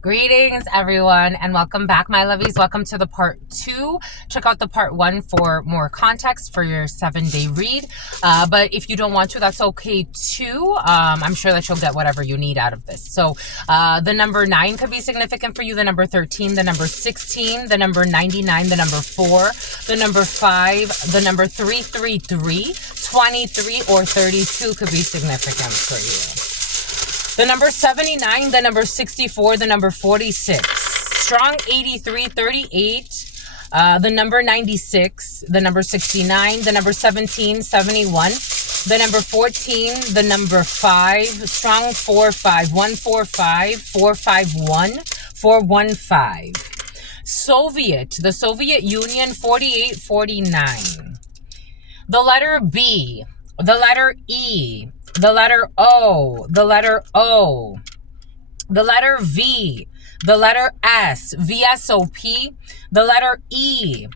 Greetings, everyone, and welcome back, my lovies. Welcome to the part 2. Check out the part 1 for more context for your 7-day read. But if you don't want to, that's okay too. I'm sure that you'll get whatever you need out of this. So the number 9 could be significant for you, the number 13, the number 16, the number 99, the number 4, the number 5, the number 333, 23, or 32 could be significant for you. The number 79, the number 64, the number 46. Strong 83, 38. The number 96, the number 69, the number 17, 71. The number 14, the number 5. Strong 45, 145, 451, 415. Soviet, the Soviet Union 48, 49. The letter B, the letter E, the letter O, the letter O, the letter V, the letter S, VSOP, the letter E,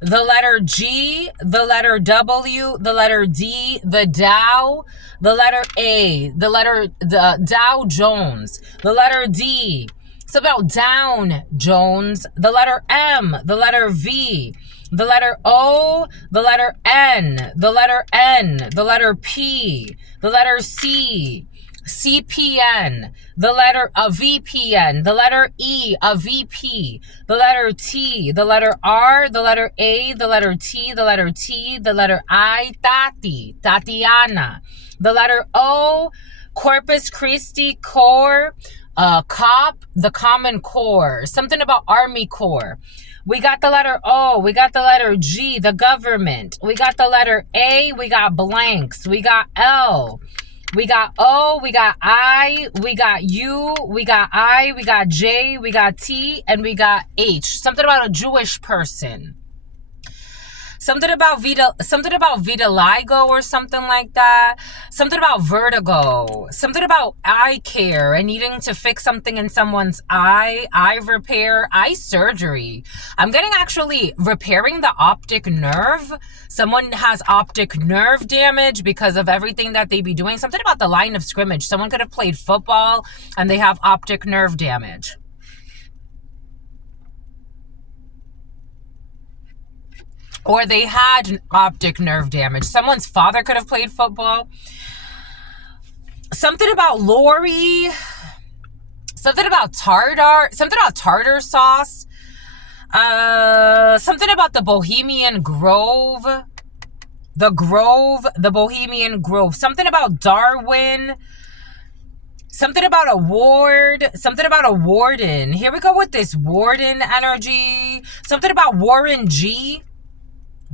the letter G, the letter W, the letter D, the Dow, the letter A, the Dow Jones, the letter D, it's about Down Jones, the letter M, the letter V, the letter O, the letter N, the letter N, the letter P, the letter C, CPN, the letter VPN, the letter E, VP, the letter T, the letter R, the letter A, the letter T, the letter T, the letter I, Tati, Tatiana, the letter O, Corpus Christi Corps, COP, the Common Core, something about Army Corps. We got the letter O, we got the letter G, the government. We got the letter A, we got blanks. We got L, we got O, we got I, we got U, we got I, we got J, we got T, and we got H. Something about a Jewish person. Something about vitiligo or something like that. Something about vertigo. Something about eye care and needing to fix something in someone's eye repair, eye surgery. I'm getting actually repairing the optic nerve. Someone has optic nerve damage because of everything that they be doing. Something about the line of scrimmage. Someone could have played football and they have optic nerve damage. Or they had optic nerve damage. Someone's father could have played football. Something about Lori. Something about tartar. Something about tartar sauce. Something about the Bohemian Grove. The Grove. The Bohemian Grove. Something about Darwin. Something about a ward. Something about a warden. Here we go with this warden energy. Something about Warren G.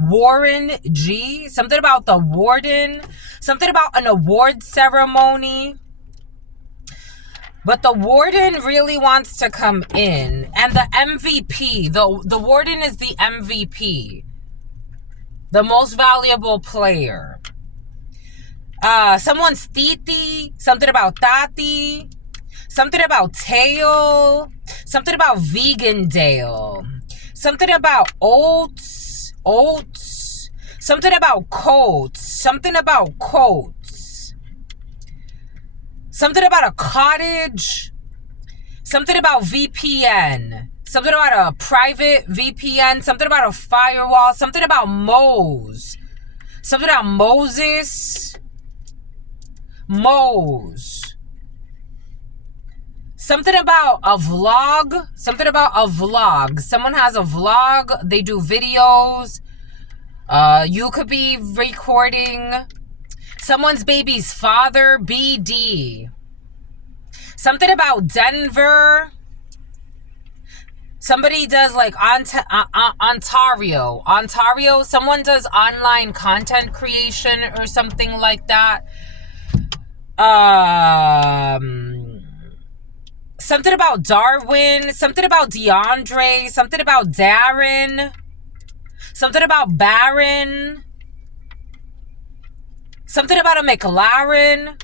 Warren G. Something about the warden. Something about an award ceremony. But the warden really wants to come in. And the MVP. The warden is the MVP. The most valuable player. Someone's Titi. Something about Tati. Something about Tail. Something about Vegan Dale. Something about Oats. Something about coats, something about coats, something about a cottage, something about VPN, something about a private VPN, something about a firewall, something about Mose, something about Moses, something about a vlog. Someone has a vlog. They do videos. You could be recording. Someone's baby's father, BD. Something about Denver. Somebody does like Ontario. Someone does online content creation or something like that. Something about Darwin, something about DeAndre, something about Darren, something about Barron, something about a McLaren,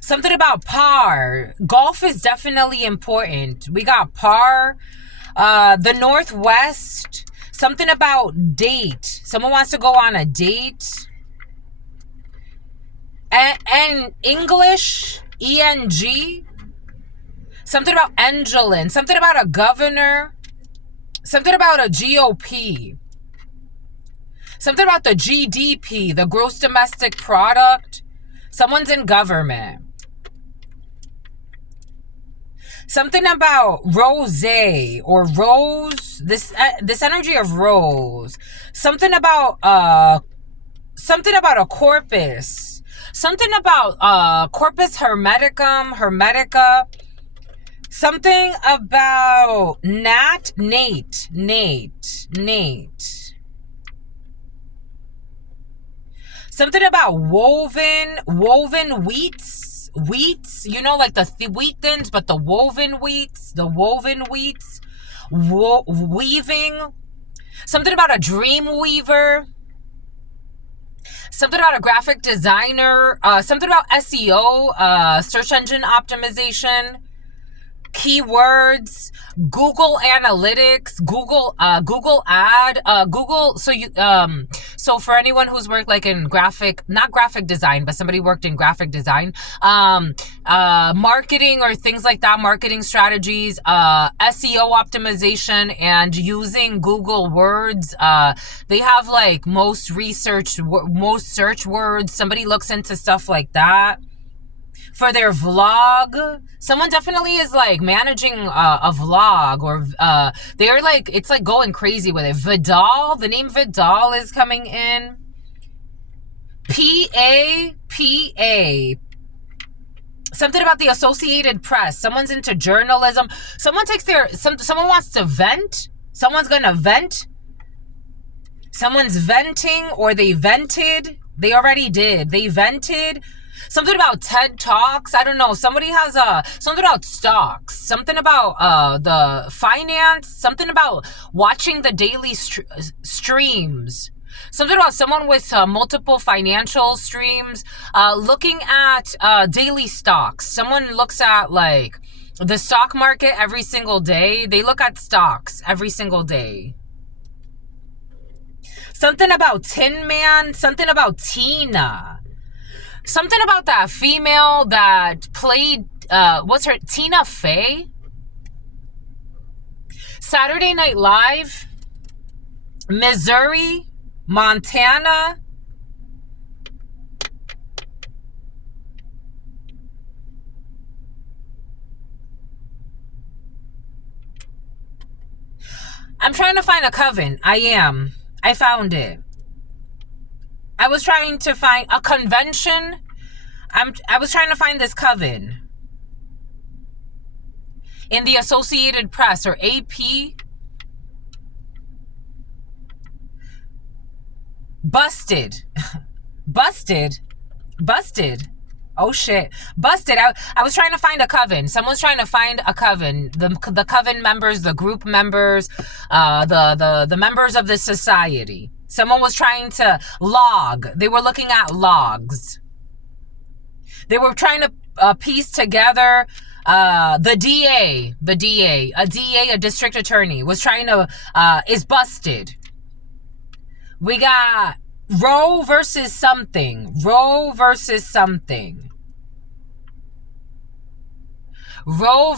something about par. Golf is definitely important. We got par, the Northwest, something about date. Someone wants to go on a date. And English, ENG. Something about Angelin. Something about a governor. Something about a GOP. Something about the GDP, the gross domestic product. Someone's in government. Something about rose or rose. This energy of rose. Something about a corpus. Something about corpus hermetica. Something about Nate. Something about woven wheats, you know, like the wheat thins, but the woven wheats, weaving. Something about a dream weaver. Something about a graphic designer. Something about SEO, search engine optimization. Keywords, Google Analytics, Google ad, Google. So for anyone who's worked like in not graphic design, but somebody worked in graphic design, marketing or things like that, marketing strategies, SEO optimization, and using Google Words. They have like most search words. Somebody looks into stuff like that. For their vlog, someone definitely is like managing a vlog, or they're like, it's like going crazy with it. Vidal, the name Vidal is coming in. PA. Something about the Associated Press. Someone's into journalism. Someone wants to vent. Someone's gonna vent. Someone's venting, or they vented. They already did. They vented. Something about TED Talks. I don't know. Somebody has something about stocks. Something about the finance. Something about watching the daily streams. Something about someone with multiple financial streams. Looking at daily stocks. Someone looks at like the stock market every single day. They look at stocks every single day. Something about Tin Man. Something about Tina. Something about that female that played, what's her, Tina Fey? Saturday Night Live, Missouri, Montana. I'm trying to find a coven. I found it. I was trying to find a convention. I was trying to find this coven in the Associated Press, or AP. Busted. Oh shit. Busted. I was trying to find a coven. Someone's trying to find a coven. The coven members, the group members, the members of the society. Someone was trying to log. They were looking at logs. They were trying to piece together the DA, a district attorney, was trying to, is busted. We got Roe versus something. Roe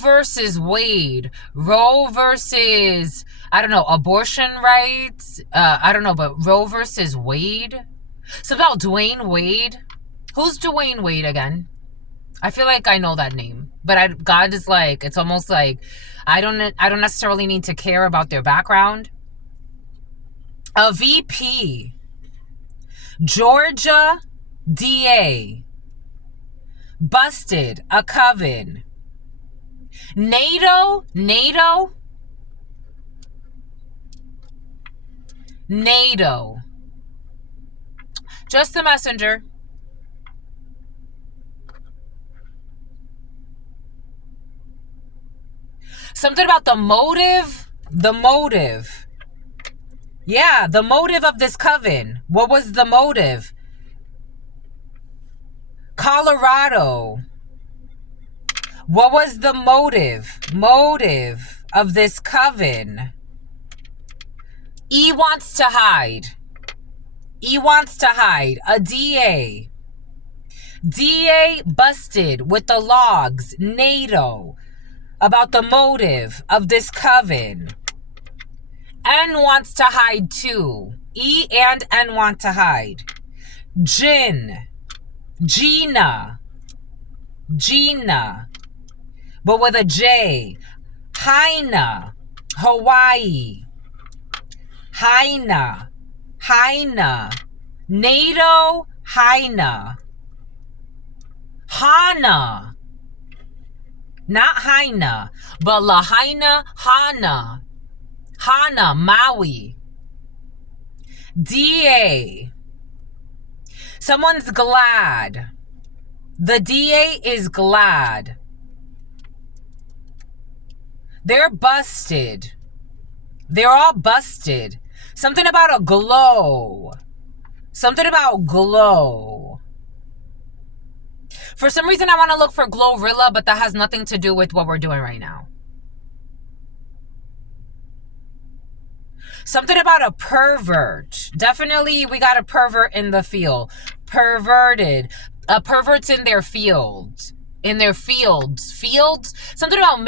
versus Wade. Roe versus, I don't know, abortion rights. I don't know, but Roe versus Wade. It's about Dwayne Wade. Who's Dwayne Wade again? I feel like I know that name, but God is like, it's almost like I don't necessarily need to care about their background. A VP. Georgia DA. Busted. A coven. NATO. Just the messenger. Something about the motive. Yeah, the motive of this coven. What was the motive? Colorado. What was the motive of this coven? E wants to hide. A DA. DA busted with the logs. NATO. about the motive of this coven. N wants to hide too. E and N want to hide. Jin, Gina, but with a J. Haina, Hawaii. Haina, NATO, Haina. Hana, not Haina, but Lahaina, Hana, Maui. DA, someone's glad. The DA is glad. They're busted. They're all busted. Something about a glow. Something about glow. For some reason, I want to look for Glorilla, but that has nothing to do with what we're doing right now. Something about a pervert. Definitely, we got a pervert in the field. Perverted. A pervert's in their fields. In their fields. Fields? Something about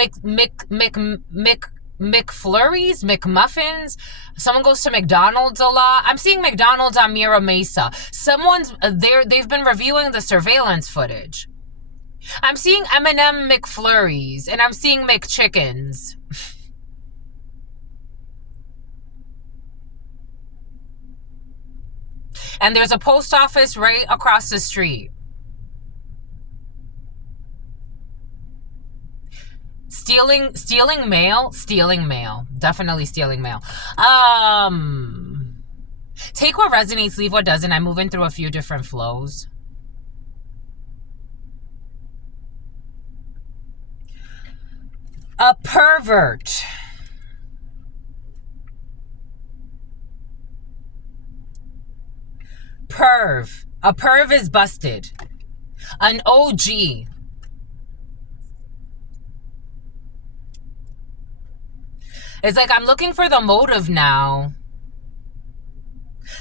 McFlurries, McMuffins. Someone goes to McDonald's a lot. I'm seeing McDonald's on Mira Mesa. Someone's there. They've been reviewing the surveillance footage. I'm seeing M&M McFlurries, and I'm seeing McChickens. And there's a post office right across the street. Stealing mail? Stealing mail. Definitely stealing mail. Take what resonates, leave what doesn't. I'm moving through a few different flows. A pervert. Perv. A perv is busted. An OG. It's like I'm looking for the motive now.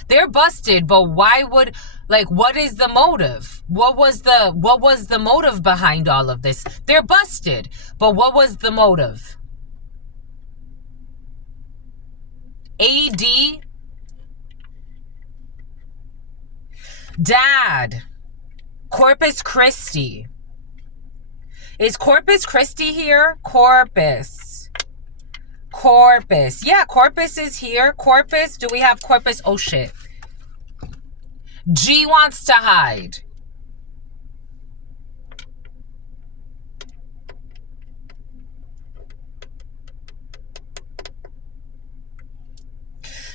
They're busted, but why would, like, what is the motive? What was the motive behind all of this? They're busted, but what was the motive? AD. Dad. Corpus Christi. Is Corpus Christi here? Corpus. Yeah, Corpus is here. Corpus. Do we have Corpus? Oh, shit. G wants to hide.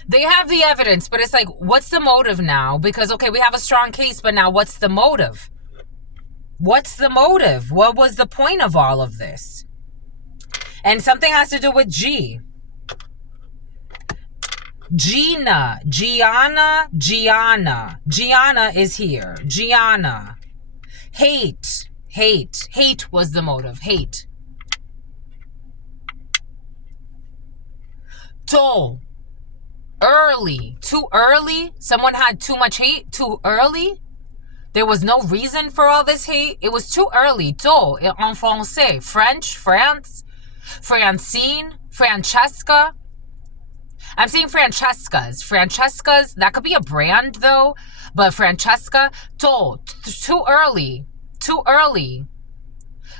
They have the evidence, but it's like, what's the motive now? Because, okay, we have a strong case, but now what's the motive? What's the motive? What was the point of all of this? And something has to do with G. Gianna is here. Gianna. Hate was the motive. Hate. Too early. Someone had too much hate. Too early. There was no reason for all this hate. It was too early. Tôt en français. French, France. Francine, Francesca. I'm seeing Francesca's. That could be a brand though, but Francesca, too early.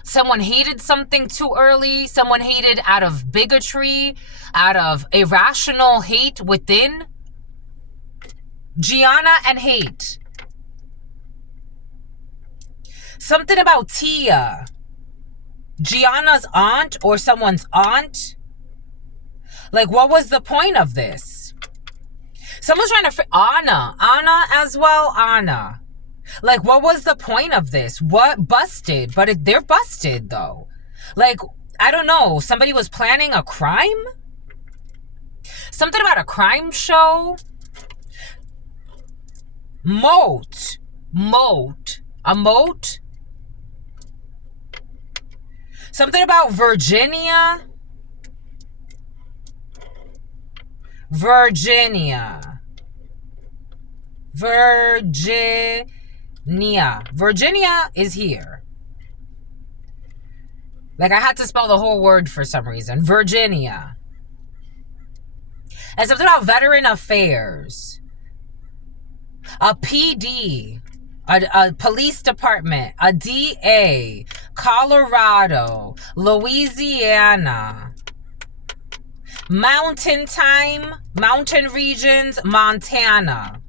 Someone hated something too early. Someone hated out of bigotry, out of irrational hate within. Gianna and hate. Something about Tia. Gianna's aunt or someone's aunt? Like, what was the point of this? Someone's trying to... Anna as well? Anna. Like, what was the point of this? What? Busted. But they're busted, though. Like, I don't know. Somebody was planning a crime? Something about a crime show? Moat. A moat? Something about Virginia. Virginia is here. Like I had to spell the whole word for some reason. Virginia. And something about veteran affairs. A PD. A police department. A DA. Colorado. Louisiana. Mountain time. Mountain regions. Montana.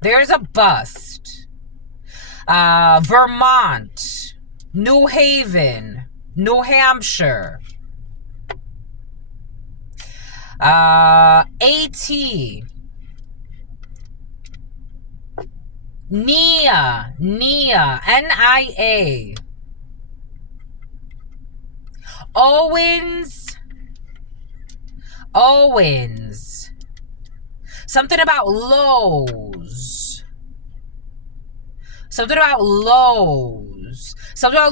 There's a bust. Vermont. New Haven. New Hampshire. AT. NIA. NIA. Owens. Something about Lowe's. Something about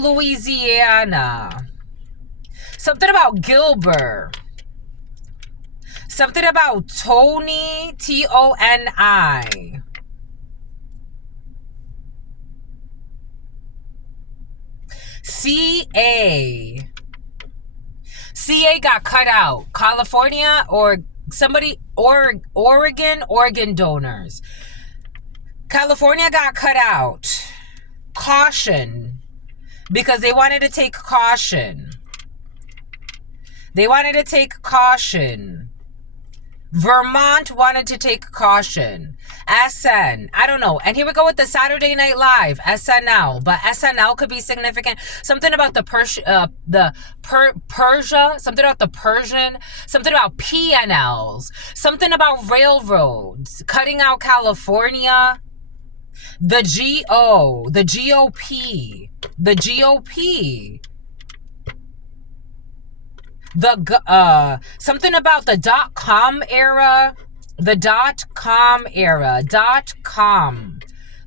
Louisiana. Something about Gilbert. Something about Tony. Toni. CA got cut out. California or somebody, organ donors. California got cut out. Caution. Because they wanted to take caution. Vermont wanted to take caution. SN. I don't know. And here we go with the Saturday Night Live. SNL. But SNL could be significant. Something about the Persia. Something about the Persian. Something about PNLs. Something about railroads. Cutting out California. The GOP. Something about the .com era. The .com era.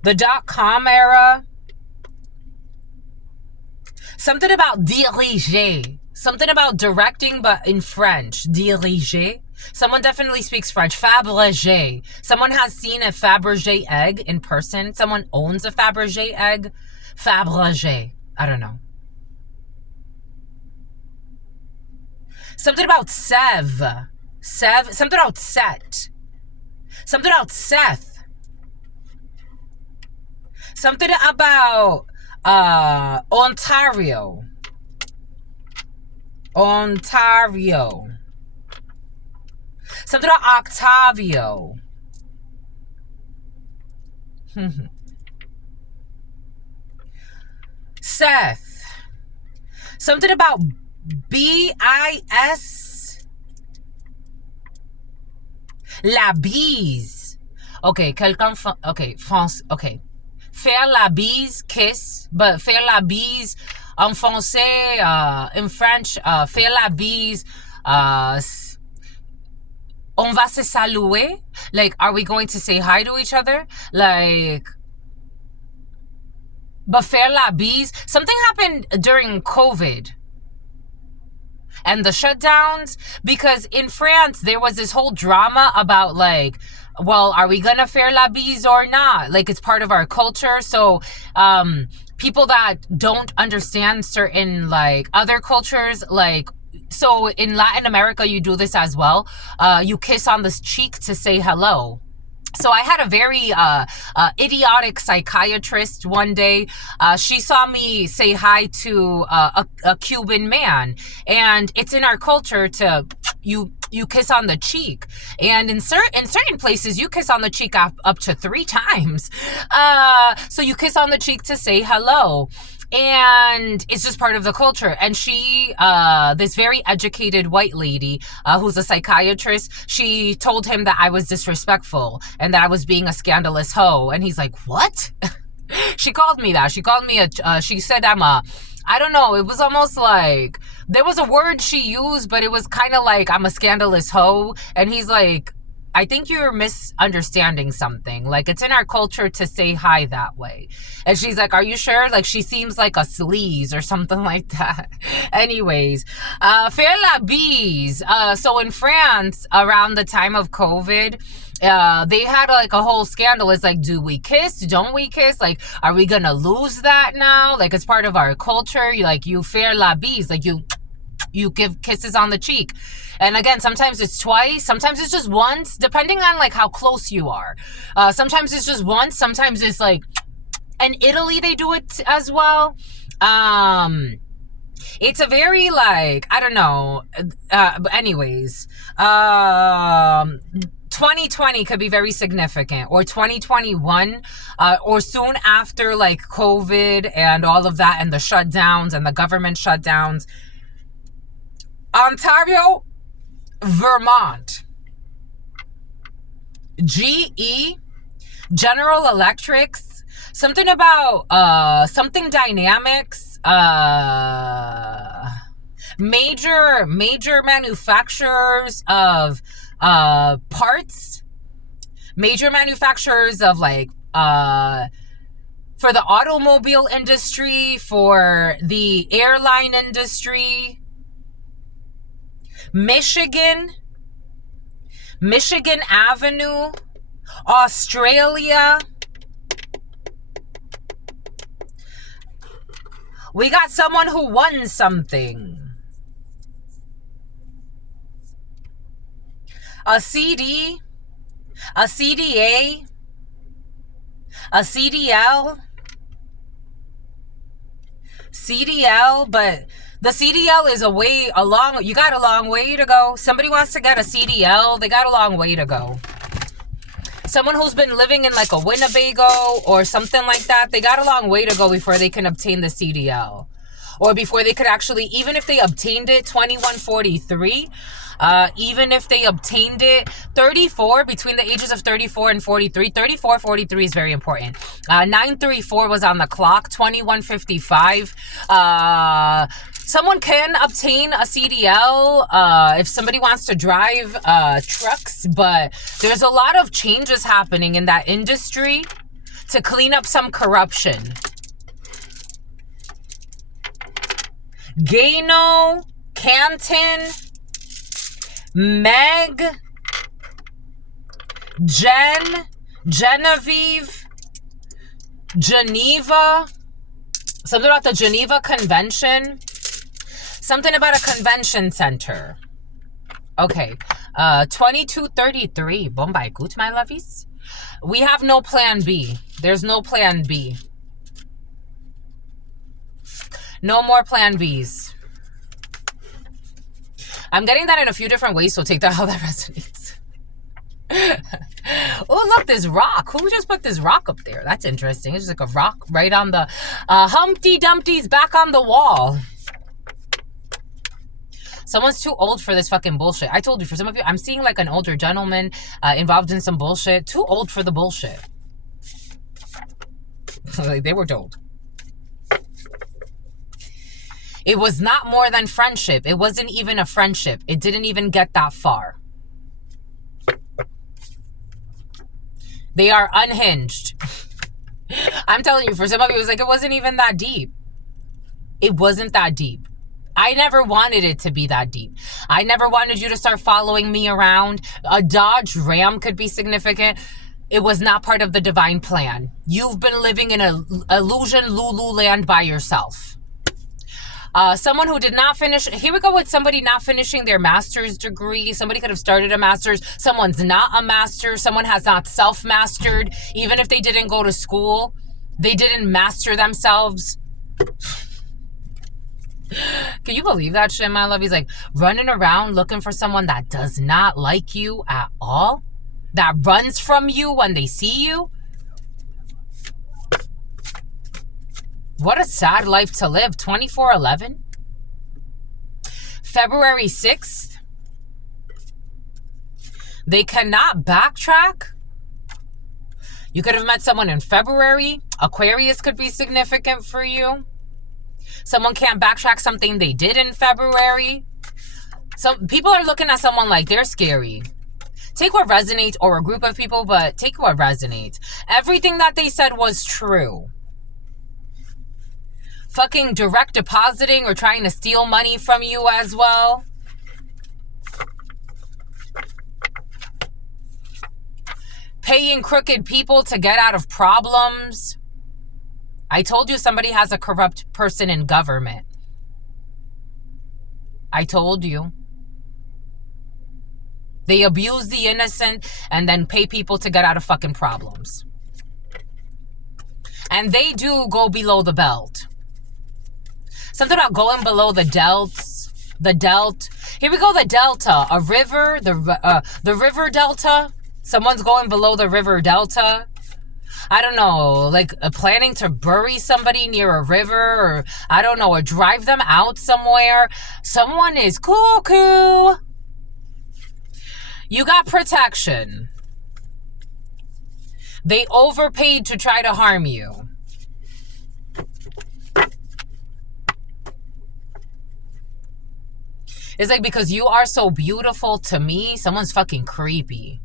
The .com era. Something about diriger. Something about directing, but in French. Diriger. Someone definitely speaks French. Fabergé. Someone has seen a Fabergé egg in person. Someone owns a Fabergé egg. Fabergé. I don't know. Something about Something about Set. Something about Seth. Something about Ontario. Something about Octavio. Seth. Something about BIS. La bise. Okay, France. Okay. Faire la bise, kiss, but faire la bise en français, in French, faire la bise, on va se saluer? Like, are we going to say hi to each other? Like, but faire la bise, something happened during COVID and the shutdowns, because in France there was this whole drama about like, well, are we gonna faire la bise or not? Like, it's part of our culture. So people that don't understand certain like other cultures, like, so in Latin America you do this as well. You kiss on the cheek to say hello. So I had a very idiotic psychiatrist one day. She saw me say hi to a Cuban man, and it's in our culture to you kiss on the cheek, and in certain places you kiss on the cheek up to 3 times. So you kiss on the cheek to say hello. And it's just part of the culture. And she, this very educated white lady, who's a psychiatrist, she told him that I was disrespectful and that I was being a scandalous hoe. And he's like, what? She called me that. She called me she said I don't know. It was almost like there was a word she used, but it was kind of like, I'm a scandalous hoe. And he's like, I think you're misunderstanding something. Like, it's in our culture to say hi that way. And she's like, are you sure? Like, she seems like a sleaze or something like that. Anyways, faire la bise. So in France, around the time of COVID, They had like a whole scandal. It's like, do we kiss? Don't we kiss? Like, are we gonna lose that now? Like, it's part of our culture. You faire la bise, like you give kisses on the cheek. And again, sometimes it's twice, sometimes it's just once, depending on like how close you are. Sometimes it's just once, sometimes it's like, in Italy they do it as well. It's a very like, I don't know. But anyways, 2020 could be very significant, or 2021, or soon after like COVID and all of that, and the shutdowns and the government shutdowns. Ontario, Vermont, GE, General Electrics, something about something dynamics, major manufacturers of parts, major manufacturers of like for the automobile industry, for the airline industry. Michigan Avenue, Australia. We got someone who won something. A CD, a CDA, a CDL, but the CDL is you got a long way to go. Somebody wants to get a CDL, they got a long way to go. Someone who's been living in like a Winnebago or something like that, they got a long way to go before they can obtain the CDL. Or before they could actually, even if they obtained it, 2143, even if they obtained it, 34, between the ages of 34 and 43, 34, 43 is very important. 934 was on the clock, 2155. Someone can obtain a CDL if somebody wants to drive trucks, but there's a lot of changes happening in that industry to clean up some corruption. Gano, Canton, Meg, Genevieve, Geneva, something about the Geneva Convention, something about a convention center. Okay, 2233, Bombay gut, my lovies. We have no plan B. There's no plan B. No more plan Bs. I'm getting that in a few different ways, so take that how that resonates. Oh, look, this rock. Who just put this rock up there? That's interesting. It's just like a rock right on the Humpty Dumpty's back on the wall. Someone's too old for this fucking bullshit. I told you, for some of you, I'm seeing like an older gentleman involved in some bullshit. Too old for the bullshit. Like, they were told. It was not more than friendship. It wasn't even a friendship. It didn't even get that far. They are unhinged. I'm telling you, for some of you, it was like, it wasn't even that deep. It wasn't that deep. I never wanted it to be that deep. I never wanted you to start following me around. A Dodge Ram could be significant. It was not part of the divine plan. You've been living in an illusion Lulu land by yourself. Someone who did not finish, here we go with somebody not finishing their master's degree. Somebody could have started a master's. Someone's not a master. Someone has not self-mastered. Even if they didn't go to school, they didn't master themselves. Can you believe that shit, my love? He's like running around looking for someone that does not like you at all, that runs from you when they see you. What a sad life to live. 24/11. February 6th. They cannot backtrack. You could have met someone in February. Aquarius could be significant for you. Someone can't backtrack something they did in February. Some people are looking at someone like they're scary. Take what resonates, or a group of people, but take what resonates. Everything that they said was true. Fucking direct depositing or trying to steal money from you as well. Paying crooked people to get out of problems. I told you somebody has a corrupt person in government. I told you. They abuse the innocent and then pay people to get out of fucking problems. And they do go below the belt. Something about going below the delts. The delt. Here we go, the delta. A river. The river delta. Someone's going below the river delta. I don't know, like planning to bury somebody near a river, or I don't know, or drive them out somewhere. Someone is cuckoo. You got protection. They overpaid to try to harm you. It's like, because you are so beautiful to me, someone's fucking creepy.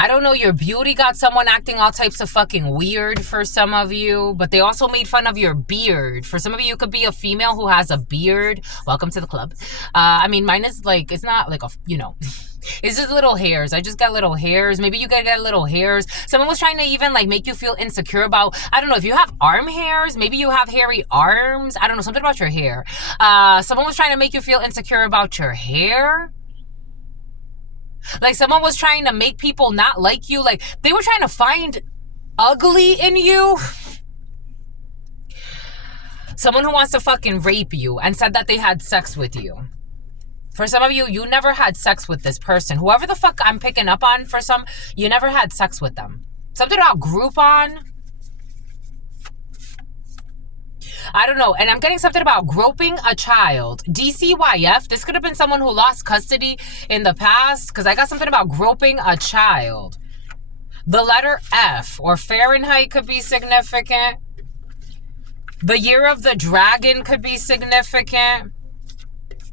I don't know, your beauty got someone acting all types of fucking weird for some of you, but they also made fun of your beard. For some of you, it could be a female who has a beard. Welcome to the club. I mean, mine is like, it's not like a, you know, it's just little hairs. I just got little hairs. Maybe you get little hairs. Someone was trying to even like make you feel insecure about, I don't know, if you have arm hairs, maybe you have hairy arms. I don't know, something about your hair. Someone was trying to make you feel insecure about your hair. Like someone was trying to make people not like you. Like they were trying to find ugly in you. Someone who wants to fucking rape you and said that they had sex with you. For some of you, you never had sex with this person. Whoever the fuck I'm picking up on, for some, you never had sex with them. Something about Groupon. I don't know. And I'm getting something about groping a child. DCYF. This could have been someone who lost custody in the past, because I got something about groping a child. The letter F or Fahrenheit could be significant. The year of the dragon could be significant.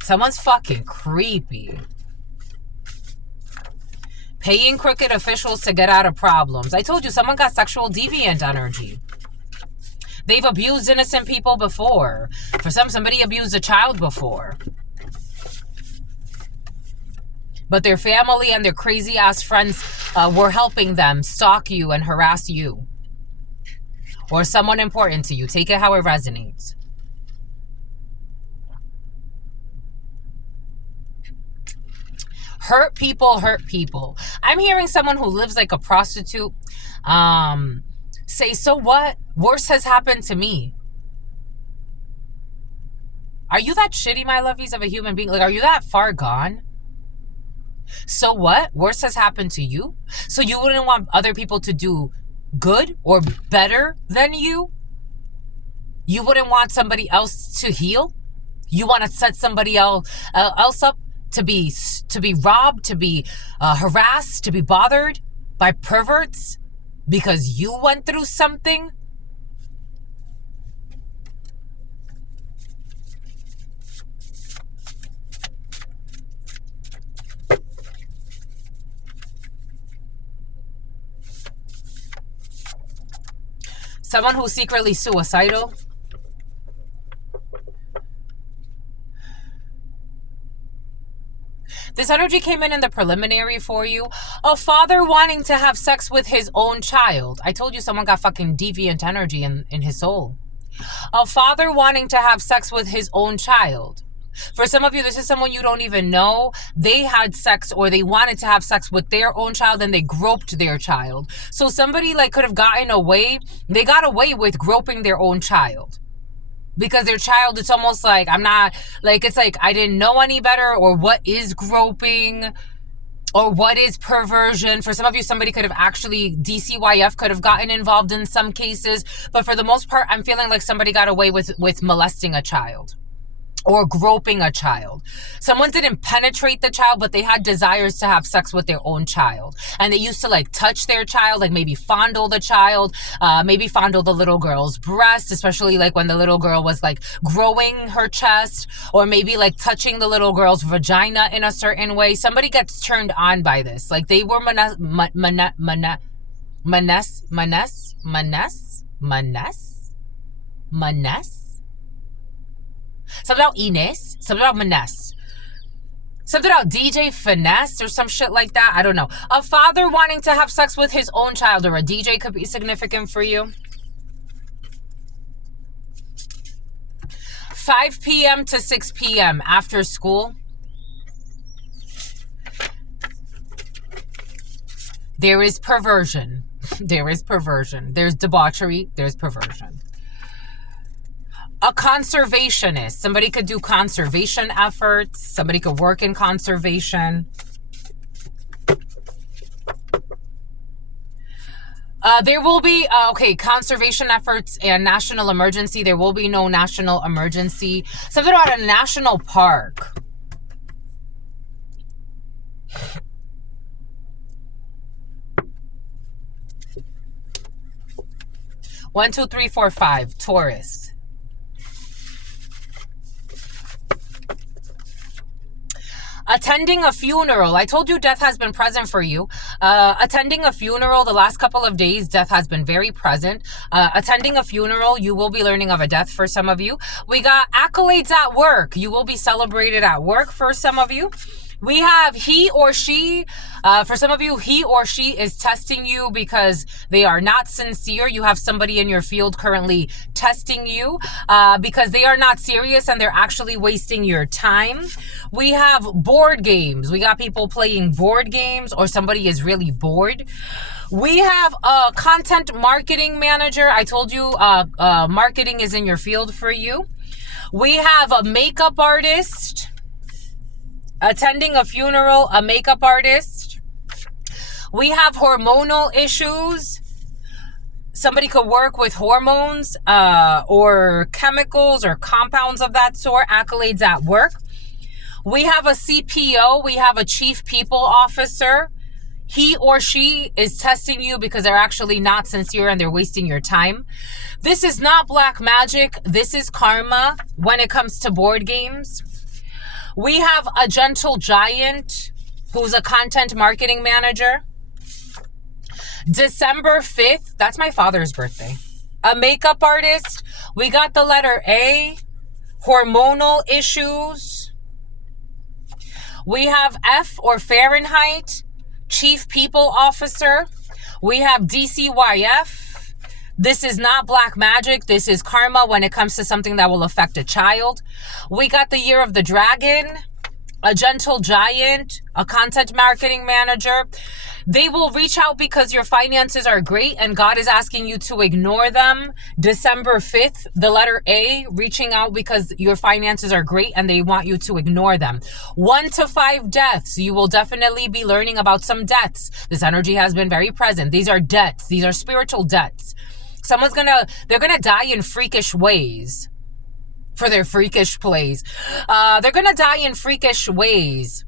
Someone's fucking creepy. Paying crooked officials to get out of problems. I told you, someone got sexual deviant energy. They've abused innocent people before. For some, somebody abused a child before. But their family and their crazy ass friends were helping them stalk you and harass you. Or someone important to you. Take it how it resonates. Hurt people hurt people. I'm hearing someone who lives like a prostitute say, so what? Worse has happened to me. Are you that shitty, my lovies, of a human being? Like, are you that far gone? So what? Worse has happened to you? So you wouldn't want other people to do good or better than you? You wouldn't want somebody else to heal? You want to set somebody else up to be robbed, to be harassed, to be bothered by perverts because you went through something? Someone who's secretly suicidal. This energy came in the preliminary for you. A father wanting to have sex with his own child. I told you someone got fucking deviant energy in his soul. A father wanting to have sex with his own child. For some of you, this is someone you don't even know. They had sex, or they wanted to have sex with their own child, and they groped their child. So somebody like could have gotten away. They got away with groping their own child. Because their child, it's almost like, I'm not, like, it's like, I didn't know any better, or what is groping, or what is perversion. For some of you, somebody could have actually, DCYF could have gotten involved in some cases. But for the most part, I'm feeling like somebody got away with molesting a child. Or groping a child. Someone didn't penetrate the child, but they had desires to have sex with their own child. And they used to like touch their child, like maybe fondle the child, maybe fondle the little girl's breast, especially like when the little girl was like growing her chest, or maybe like touching the little girl's vagina in a certain way. Somebody gets turned on by this. Like they were something about Ines, something about Manes. Something about DJ finesse or some shit like that. I don't know. A father wanting to have sex with his own child or a DJ could be significant for you. 5 p.m. to 6 p.m. after school. There is perversion. There is perversion. There's debauchery. There's perversion. A conservationist. Somebody could do conservation efforts. Somebody could work in conservation. There will be, conservation efforts and national emergency. There will be no national emergency. Something about a national park. One, two, three, four, five. Taurus. Attending a funeral. I told you death has been present for you. Attending a funeral, the last couple of days, death has been very present. Attending a funeral, you will be learning of a death for some of you. We got accolades at work. You will be celebrated at work for some of you. We have he or she. For some of you, he or she is testing you because they are not sincere. You have somebody in your field currently testing you because they are not serious and they're actually wasting your time. We have board games. We got people playing board games or somebody is really bored. We have a content marketing manager. I told you marketing is in your field for you. We have a makeup artist. Attending a funeral, a makeup artist. We have hormonal issues. Somebody could work with hormones or chemicals or compounds of that sort, accolades at work. We have a CPO. We have a chief people officer. He or she is testing you because they're actually not sincere and they're wasting your time. This is not black magic. This is karma when it comes to board games. We have a gentle giant who's a content marketing manager. December 5th, that's my father's birthday. A makeup artist. We got the letter A. Hormonal issues. We have F or Fahrenheit. Chief people officer. We have DCYF. This is not black magic. This is karma when it comes to something that will affect a child. We got the year of the dragon, a gentle giant, a content marketing manager. They will reach out because your finances are great and God is asking you to ignore them. December 5th, the letter A, reaching out because your finances are great and they want you to ignore them. 1 to 5 deaths. You will definitely be learning about some debts. This energy has been very present. These are debts. These are spiritual debts. They're gonna die in freakish ways for their freakish plays. They're gonna die in freakish ways.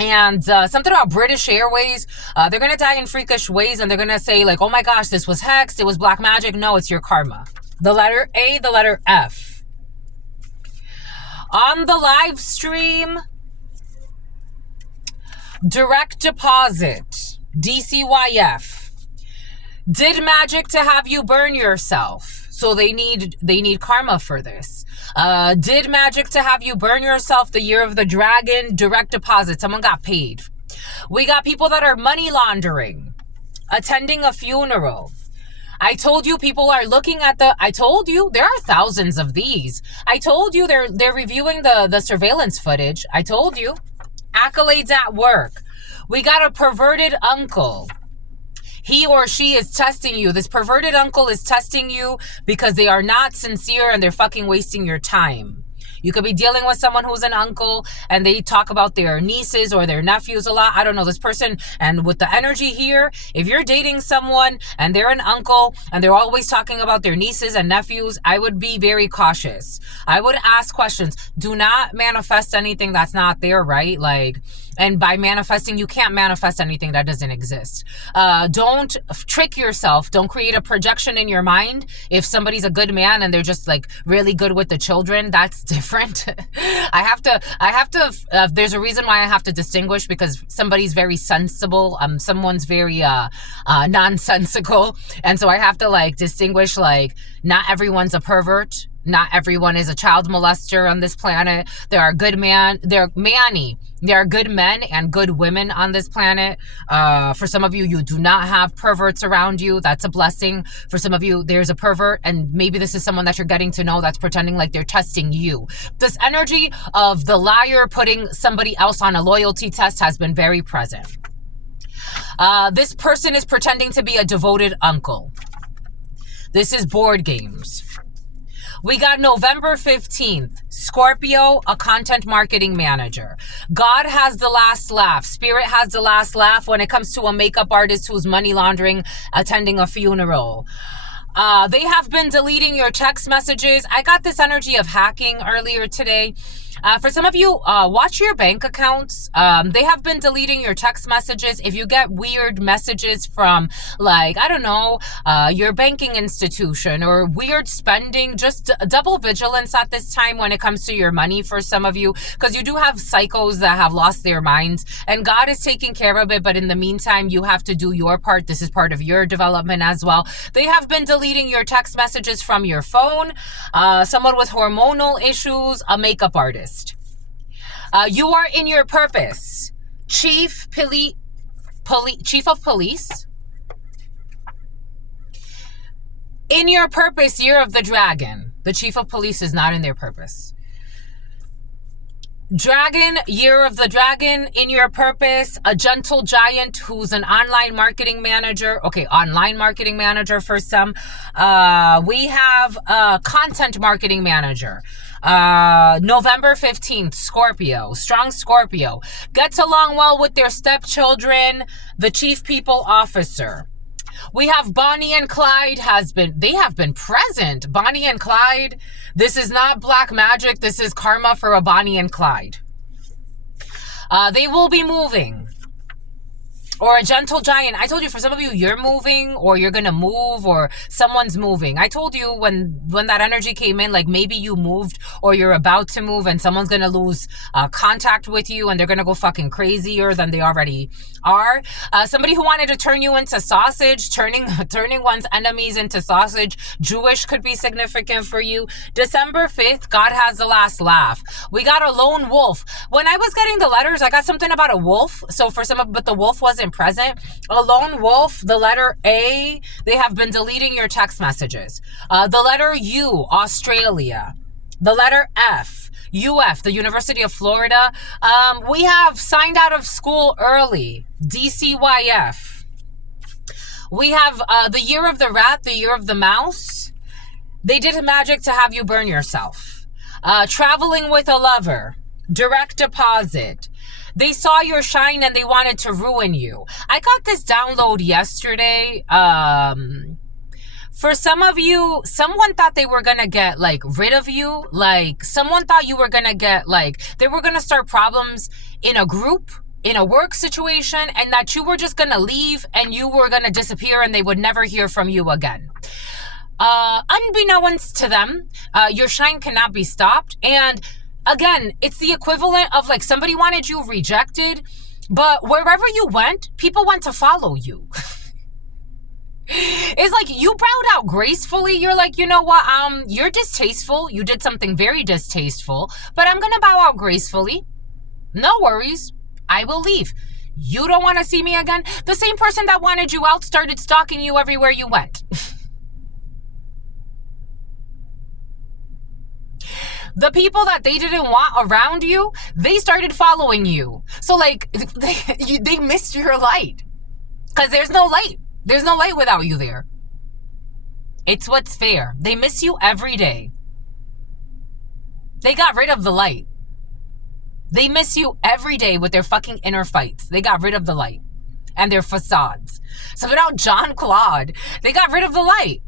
And something about British Airways, they're gonna die in freakish ways and they're gonna say like, oh my gosh, this was hexed, it was black magic. No, it's your karma. The letter A, the letter F. On the live stream, direct deposit, DCYF. Did magic to have you burn yourself. So they need karma for this. Did magic to have you burn yourself, the year of the dragon, direct deposit. Someone got paid. We got people that are money laundering, attending a funeral. I told you people are looking at I told you there are thousands of these. I told you they're reviewing the surveillance footage. I told you. Accolades at work. We got a perverted uncle. He or she is testing you. This perverted uncle is testing you because they are not sincere and they're fucking wasting your time. You could be dealing with someone who's an uncle and they talk about their nieces or their nephews a lot. I don't know this person. And with the energy here, if you're dating someone and they're an uncle and they're always talking about their nieces and nephews, I would be very cautious. I would ask questions. Do not manifest anything that's not there, right? And by manifesting, you can't manifest anything that doesn't exist. Don't trick yourself. Don't create a projection in your mind. If somebody's a good man and they're just really good with the children, that's different. I have to, there's a reason why I have to distinguish because somebody's very sensible. Someone's very nonsensical. And so I have to distinguish, not everyone's a pervert. Not everyone is a child molester on this planet. There are good Manny. There are good men and good women on this planet. For some of you, you do not have perverts around you. That's a blessing. For some of you, there's a pervert, and maybe this is someone that you're getting to know that's pretending like they're testing you. This energy of the liar putting somebody else on a loyalty test has been very present. This person is pretending to be a devoted uncle. This is board games. We got November 15th, Scorpio, a content marketing manager. God has the last laugh. Spirit has the last laugh when it comes to a makeup artist who's money laundering, attending a funeral. They have been deleting your text messages. I got this energy of hacking earlier today. For some of you, watch your bank accounts. They have been deleting your text messages. If you get weird messages from, like, I don't know, your banking institution or weird spending, just double vigilance at this time when it comes to your money for some of you, because you do have psychos that have lost their minds, and God is taking care of it. But in the meantime, you have to do your part. This is part of your development as well. They have been deleting your text messages from your phone. Someone with hormonal issues, a makeup artist. You are in your purpose. Chief of police. In your purpose, year of the dragon. The chief of police is not in their purpose. Dragon, year of the dragon, in your purpose. A gentle giant who's an online marketing manager. Okay, online marketing manager for some. We have a content marketing manager. November 15th, Scorpio, strong Scorpio, gets along well with their stepchildren, the chief people officer. We have Bonnie and Clyde they have been present. Bonnie and Clyde, this is not black magic. This is karma for a Bonnie and Clyde. They will be moving. Or a gentle giant. I told you, for some of you, you're moving, or you're going to move, or someone's moving. I told you when that energy came in, like maybe you moved or you're about to move and someone's going to lose contact with you and they're going to go fucking crazier than they already are. Somebody who wanted to turn you into sausage, turning one's enemies into sausage. Jewish could be significant for you. December 5th, God has the last laugh. We got a lone wolf. When I was getting the letters, I got something about a wolf. So for some of, but the wolf wasn't present. A lone wolf, the letter A, they have been deleting your text messages. The letter U, Australia. The letter F, UF, the University of Florida. We have signed out of school early, DCYF. We have the year of the rat, the year of the mouse. They did magic to have you burn yourself. Traveling with a lover, direct deposit. They saw your shine and they wanted to ruin you. I got this download yesterday. For some of you, someone thought they were going to get like rid of you. Like someone thought you were going to get like, they were going to start problems in a group, in a work situation, and that you were just going to leave and you were going to disappear and they would never hear from you again. Unbeknownst to them, your shine cannot be stopped. And again, it's the equivalent of like somebody wanted you rejected, but wherever you went, people went to follow you. It's like you bowed out gracefully. You're like, you know what? You're distasteful. You did something very distasteful, but I'm going to bow out gracefully. No worries. I will leave. You don't want to see me again? The same person that wanted you out started stalking you everywhere you went. The people that they didn't want around you, they started following you. So like they missed your light because there's no light. There's no light without you there. It's what's fair. They miss you every day. They got rid of the light. They miss you every day with their fucking inner fights. They got rid of the light and their facades. So without John Claude, they got rid of the light.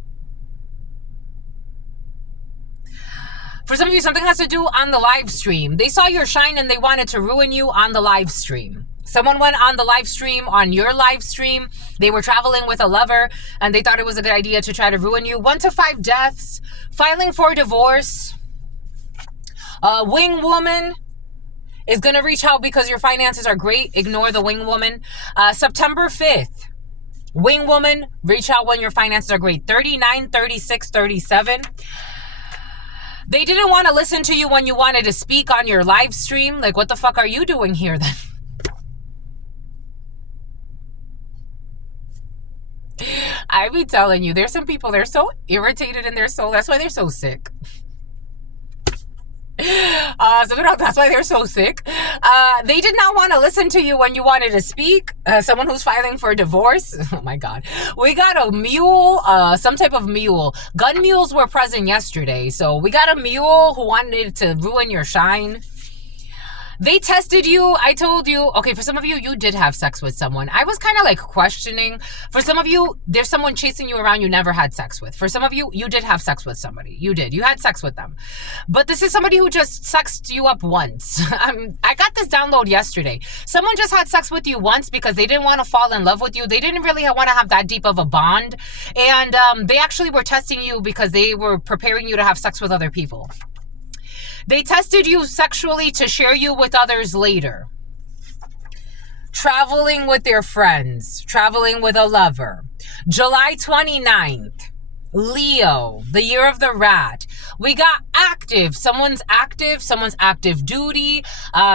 For some of you, something has to do on the live stream. They saw your shine and they wanted to ruin you on the live stream. Someone went on the live stream, on your live stream. They were traveling with a lover and they thought it was a good idea to try to ruin you. 1 to 5 deaths, filing for divorce. Wing woman is going to reach out because your finances are great. Ignore the wing woman. September 5th, wing woman, reach out when your finances are great. 39, 36, 37. They didn't want to listen to you when you wanted to speak on your live stream. Like, what the fuck are you doing here then? I be telling you, there's some people, they're so irritated in their soul. That's why they're so sick. That's why they're so sick. They did not want to listen to you when you wanted to speak. Someone who's filing for divorce. Oh my God. We got a mule, some type of mule. Gun mules were present yesterday. So we got a mule who wanted to ruin your shine. They tested you. I told you, okay, for some of you, you did have sex with someone. I was kind of like questioning. For some of you, there's someone chasing you around you never had sex with. For some of you, you did have sex with somebody. You did. You had sex with them. But this is somebody who just sexed you up once. I got this download yesterday. Someone just had sex with you once because they didn't want to fall in love with you. They didn't really want to have that deep of a bond. And they actually were testing you because they were preparing you to have sex with other people. They tested you sexually to share you with others later. Traveling with their friends. Traveling with a lover. July 29th. Leo, the year of the rat. We got active. Someone's active duty.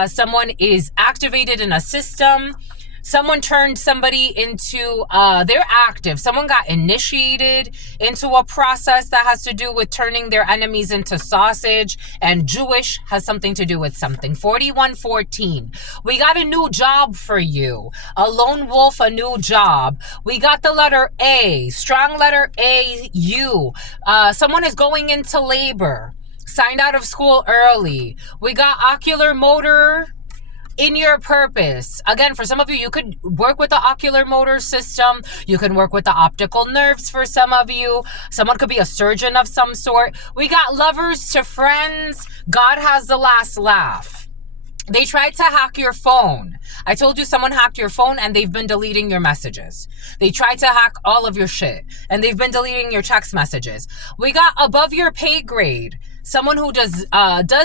Someone is activated in a system. Someone turned somebody into, they're active. Someone got initiated into a process that has to do with turning their enemies into sausage. And Jewish has something to do with something. 4114. We got a new job for you. A lone wolf, a new job. We got the letter A. Strong letter A, U. Someone is going into labor. Signed out of school early. We got ocular motor in your purpose. Again, for some of you, you could work with the ocular motor system. You can work with the optical nerves for some of you. Someone could be a surgeon of some sort. We got lovers to friends. God has the last laugh. They tried to hack your phone. I told you someone hacked your phone and they've been deleting your messages. They tried to hack all of your shit and they've been deleting your text messages. We got above your pay grade. Someone who does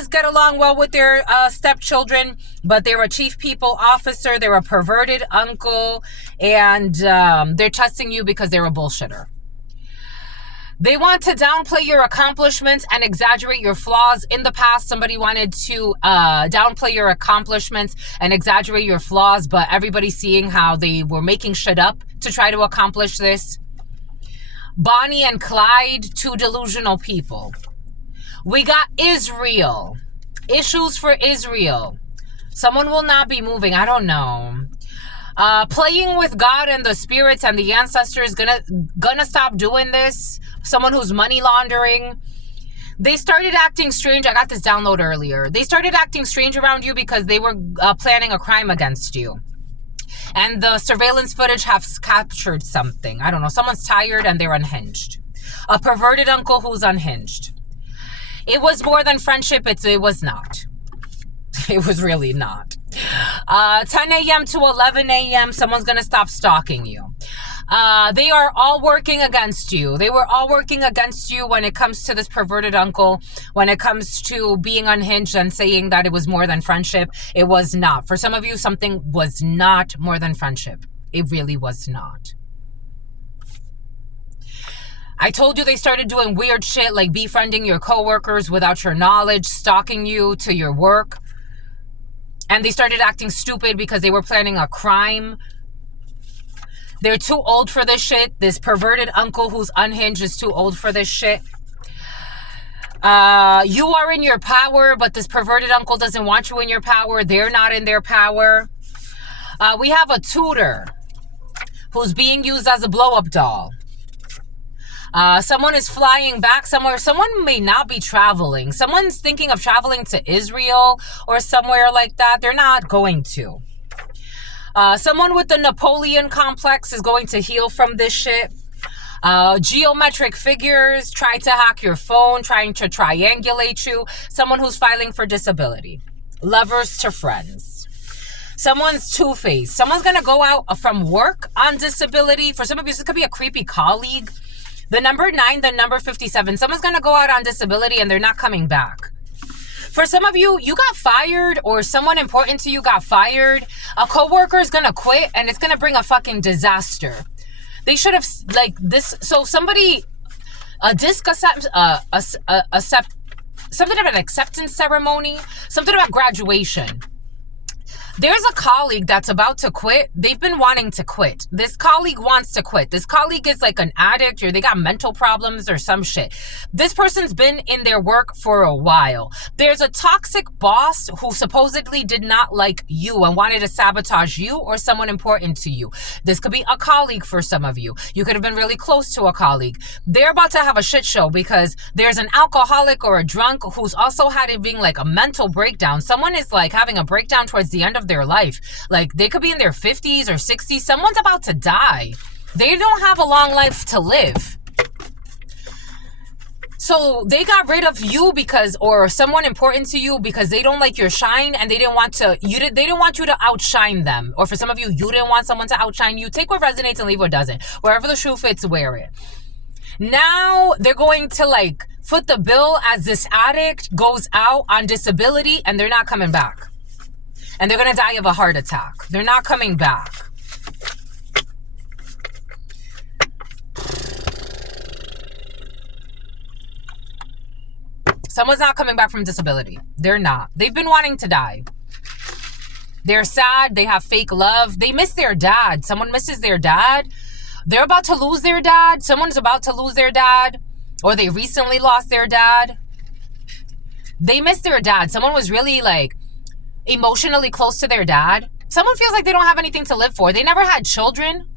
get along well with their stepchildren, but they're a chief people officer, they're a perverted uncle, and they're testing you because they're a bullshitter. They want to downplay your accomplishments and exaggerate your flaws. In the past, somebody wanted to downplay your accomplishments and exaggerate your flaws, but everybody's seeing how they were making shit up to try to accomplish this. Bonnie and Clyde, two delusional people. We got Israel. Issues for Israel. Someone will not be moving. I don't know. Playing with God and the spirits and the ancestors gonna stop doing this. Someone who's money laundering. They started acting strange. I got this download earlier. They started acting strange around you because they were planning a crime against you. And the surveillance footage has captured something. I don't know. Someone's tired and they're unhinged. A perverted uncle who's unhinged. It was more than friendship. It was not. It was really not. 10 a.m. to 11 a.m. Someone's going to stop stalking you. They are all working against you. They were all working against you when it comes to this perverted uncle, when it comes to being unhinged and saying that it was more than friendship. It was not. For some of you, something was not more than friendship. It really was not. I told you they started doing weird shit like befriending your coworkers without your knowledge, stalking you to your work. And they started acting stupid because they were planning a crime. They're too old for this shit. This perverted uncle who's unhinged is too old for this shit. You are in your power, but this perverted uncle doesn't want you in your power. They're not in their power. We have a tutor who's being used as a blow-up doll. Someone is flying back somewhere. Someone may not be traveling. Someone's thinking of traveling to Israel or somewhere like that. They're not going to. Someone with the Napoleon complex is going to heal from this shit. Geometric figures try to hack your phone, trying to triangulate you. Someone who's filing for disability. Lovers to friends. Someone's two-faced. Someone's going to go out from work on disability. For some of you, this could be a creepy colleague. The number 9, the number 57. Someone's going to go out on disability and they're not coming back. For some of you, you got fired or someone important to you got fired. A coworker is going to quit and it's going to bring a fucking disaster. They should have, like, this. So somebody, a disc accept, something about an acceptance ceremony, something about graduation. There's a colleague that's about to quit. They've been wanting to quit. This colleague wants to quit. This colleague is like an addict, or they got mental problems or some shit. This person's been in their work for a while. There's a toxic boss who supposedly did not like you and wanted to sabotage you or someone important to you. This could be a colleague for some of you. You could have been really close to a colleague. They're about to have a shit show because there's an alcoholic or a drunk who's also having like a mental breakdown. Someone is like having a breakdown towards the end of their life. Like they could be in their 50s or 60s. Someone's about to die. They don't have a long life to live. So they got rid of you because, or someone important to you, because they don't like your shine and they didn't want to, they didn't want you to outshine them. Or for some of you, you didn't want someone to outshine you. Take what resonates and leave what doesn't. Wherever the shoe fits, wear it. Now they're going to like foot the bill as this addict goes out on disability and they're not coming back. And they're going to die of a heart attack. They're not coming back. Someone's not coming back from disability. They're not. They've been wanting to die. They're sad. They have fake love. They miss their dad. Someone misses their dad. They're about to lose their dad. Someone's about to lose their dad. Or they recently lost their dad. They miss their dad. Someone was really like emotionally close to their dad. Someone feels like they don't have anything to live for. They never had children.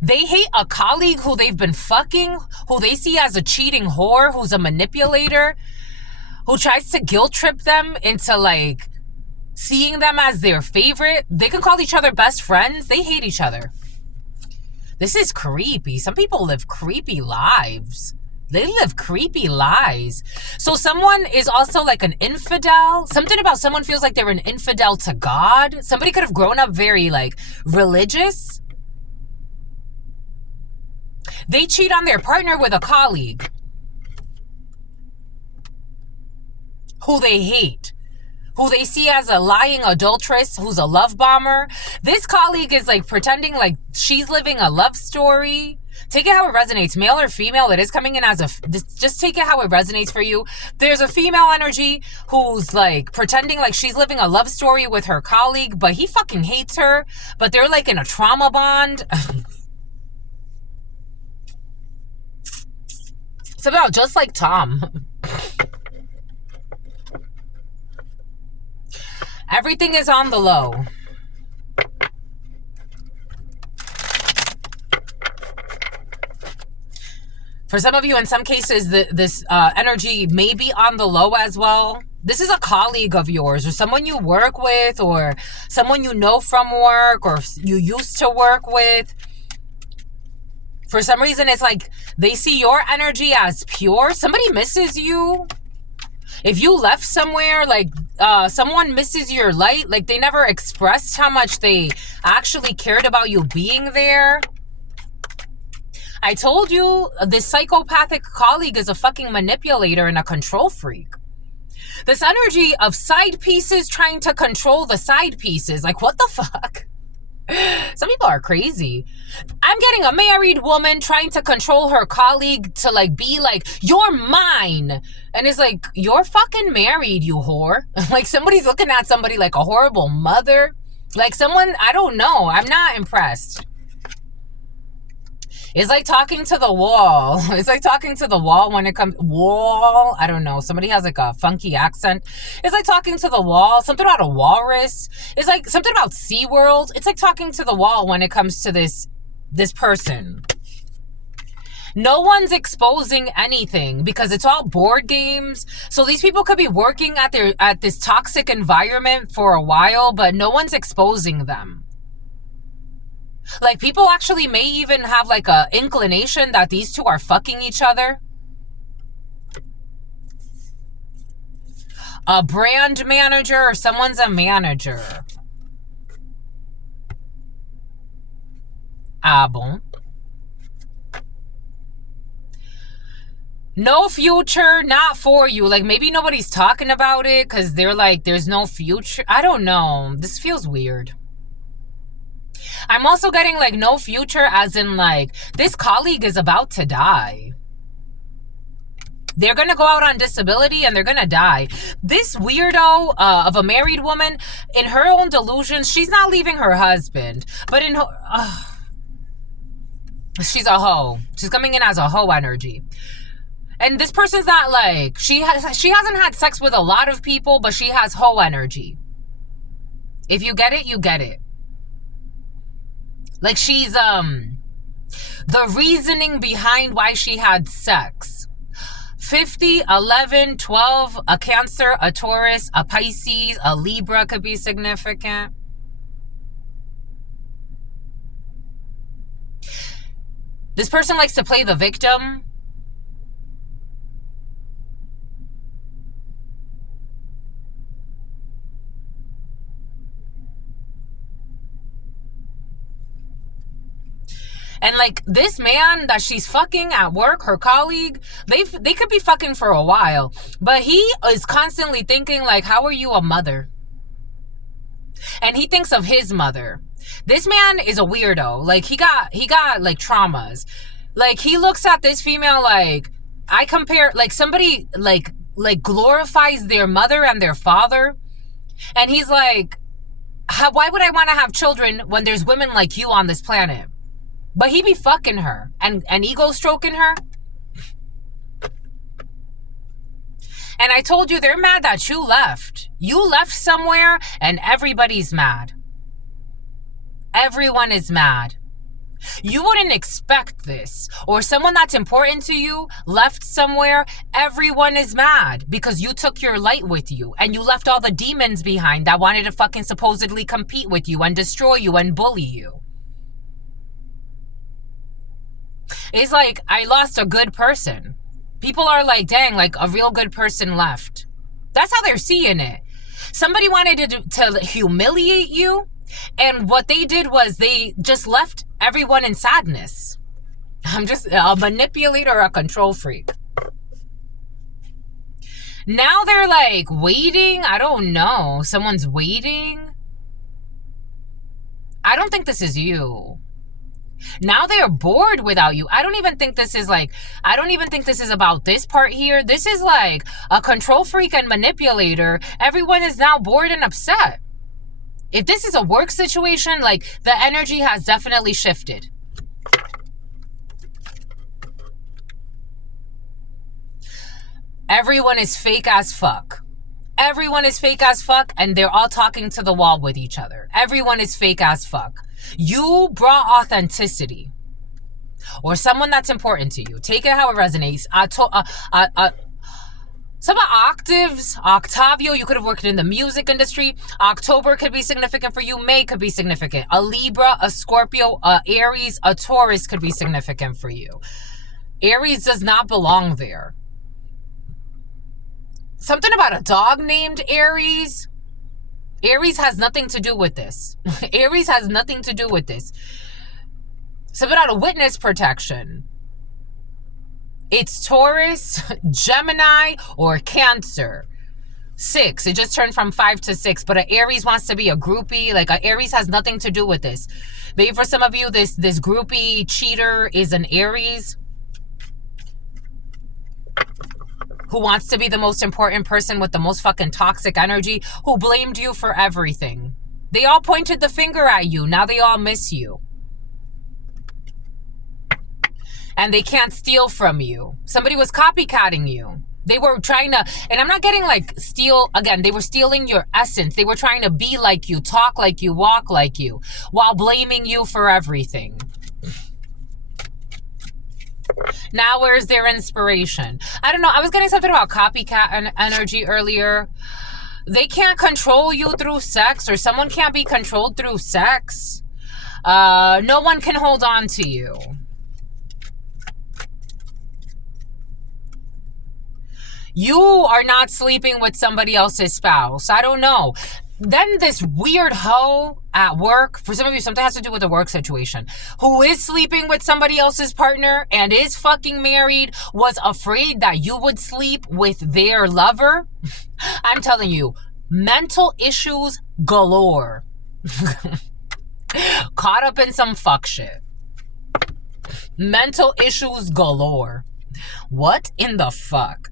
They hate a colleague who they've been fucking, who they see as a cheating whore, who's a manipulator, who tries to guilt trip them into like seeing them as their favorite. They can call each other best friends. They hate each other. This is creepy. Some people live creepy lives. They live creepy lies. So someone is also like an infidel. Something about someone feels like they're an infidel to God. Somebody could have grown up very like religious. They cheat on their partner with a colleague who they hate, who they see as a lying adulteress, who's a love bomber. This colleague is like pretending like she's living a love story. Take it how it resonates, male or female. It is coming in as just take it how it resonates for you. There's a female energy who's like pretending like she's living a love story with her colleague, but he fucking hates her, but they're like in a trauma bond. It's about just like Tom. Everything is on the low. For some of you, in some cases, this energy may be on the low as well. This is a colleague of yours or someone you work with or someone you know from work or you used to work with. For some reason, it's like they see your energy as pure. Somebody misses you. If you left somewhere, like someone misses your light, like they never expressed how much they actually cared about you being there. I told you, this psychopathic colleague is a fucking manipulator and a control freak. This energy of side pieces trying to control the side pieces. Like, what the fuck? Some people are crazy. I'm getting a married woman trying to control her colleague to like be like, you're mine. And it's like, you're fucking married, you whore. Like somebody's looking at somebody like a horrible mother. Like someone, I don't know. I'm not impressed. It's like talking to the wall. It's like talking to the wall when it comes... Wall? I don't know. Somebody has like a funky accent. It's like talking to the wall. Something about a walrus. It's like something about SeaWorld. It's like talking to the wall when it comes to this person. No one's exposing anything because it's all board games. So these people could be working at this toxic environment for a while, but no one's exposing them. Like, people actually may even have, like, a inclination that these two are fucking each other. A brand manager or someone's a manager. Ah, bon. No future, not for you. Like, maybe nobody's talking about it because they're like, there's no future. I don't know. This feels weird. I'm also getting like no future as in like this colleague is about to die. They're going to go out on disability and they're going to die. This weirdo of a married woman, in her own delusions, she's not leaving her husband. But in her... she's a hoe. She's coming in as a hoe energy. And this person's not like... She hasn't had sex with a lot of people, but she has hoe energy. If you get it, you get it. Like she's... the reasoning behind why she had sex. 50, 11, 12, a Cancer, a Taurus, a Pisces, a Libra could be significant. This person likes to play the victim. And like this man that she's fucking at work, her colleague, they could be fucking for a while, but he is constantly thinking like, how are you a mother? And he thinks of his mother. This man is a weirdo. Like he got like traumas. Like he looks at this female like, I compare, like somebody like glorifies their mother and their father. And he's like, why would I want to have children when there's women like you on this planet? But he be fucking her and ego stroking her. And I told you, they're mad that you left. You left somewhere and everybody's mad. Everyone is mad. You wouldn't expect this. Or someone that's important to you left somewhere. Everyone is mad because you took your light with you and you left all the demons behind that wanted to fucking supposedly compete with you and destroy you and bully you. It's like, I lost a good person. People are like, dang, like a real good person left. That's how they're seeing it. Somebody wanted to humiliate you. And what they did was they just left everyone in sadness. I'm just a manipulator, a control freak. Now they're like waiting. I don't know. Someone's waiting. I don't think this is you. Now they're bored without you. I don't even think this is about this part here. This is like a control freak and manipulator. Everyone is now bored and upset. If this is a work situation, like the energy has definitely shifted. Everyone is fake as fuck. Everyone is fake as fuck, and they're all talking to the wall with each other. Everyone is fake as fuck. You brought authenticity. Or someone that's important to you. Take it how it resonates. Some octaves, Octavio, you could have worked in the music industry. October could be significant for you. May could be significant. A Libra, a Scorpio, a Aries, a Taurus could be significant for you. Aries does not belong there. Something about a dog named Aries. Aries has nothing to do with this. Aries has nothing to do with this. Something about a witness protection. It's Taurus, Gemini, or Cancer. 6. It just turned from 5 to 6. But an Aries wants to be a groupie. Like an Aries has nothing to do with this. Maybe for some of you, this groupie cheater is an Aries who wants to be the most important person with the most fucking toxic energy, who blamed you for everything. They all pointed the finger at you. Now they all miss you. And they can't steal from you. Somebody was copycatting you. They were trying to, and I'm not getting like steal, again, they were stealing your essence. They were trying to be like you, talk like you, walk like you, while blaming you for everything. Now, where's their inspiration? I don't know. I was getting something about copycat energy earlier. They can't control you through sex, or someone can't be controlled through sex. No one can hold on to you. You are not sleeping with somebody else's spouse. I don't know. Then this weird hoe at work, for some of you, something has to do with the work situation, who is sleeping with somebody else's partner and is fucking married, was afraid that you would sleep with their lover. I'm telling you, mental issues galore. Caught up in some fuck shit. Mental issues galore. What in the fuck?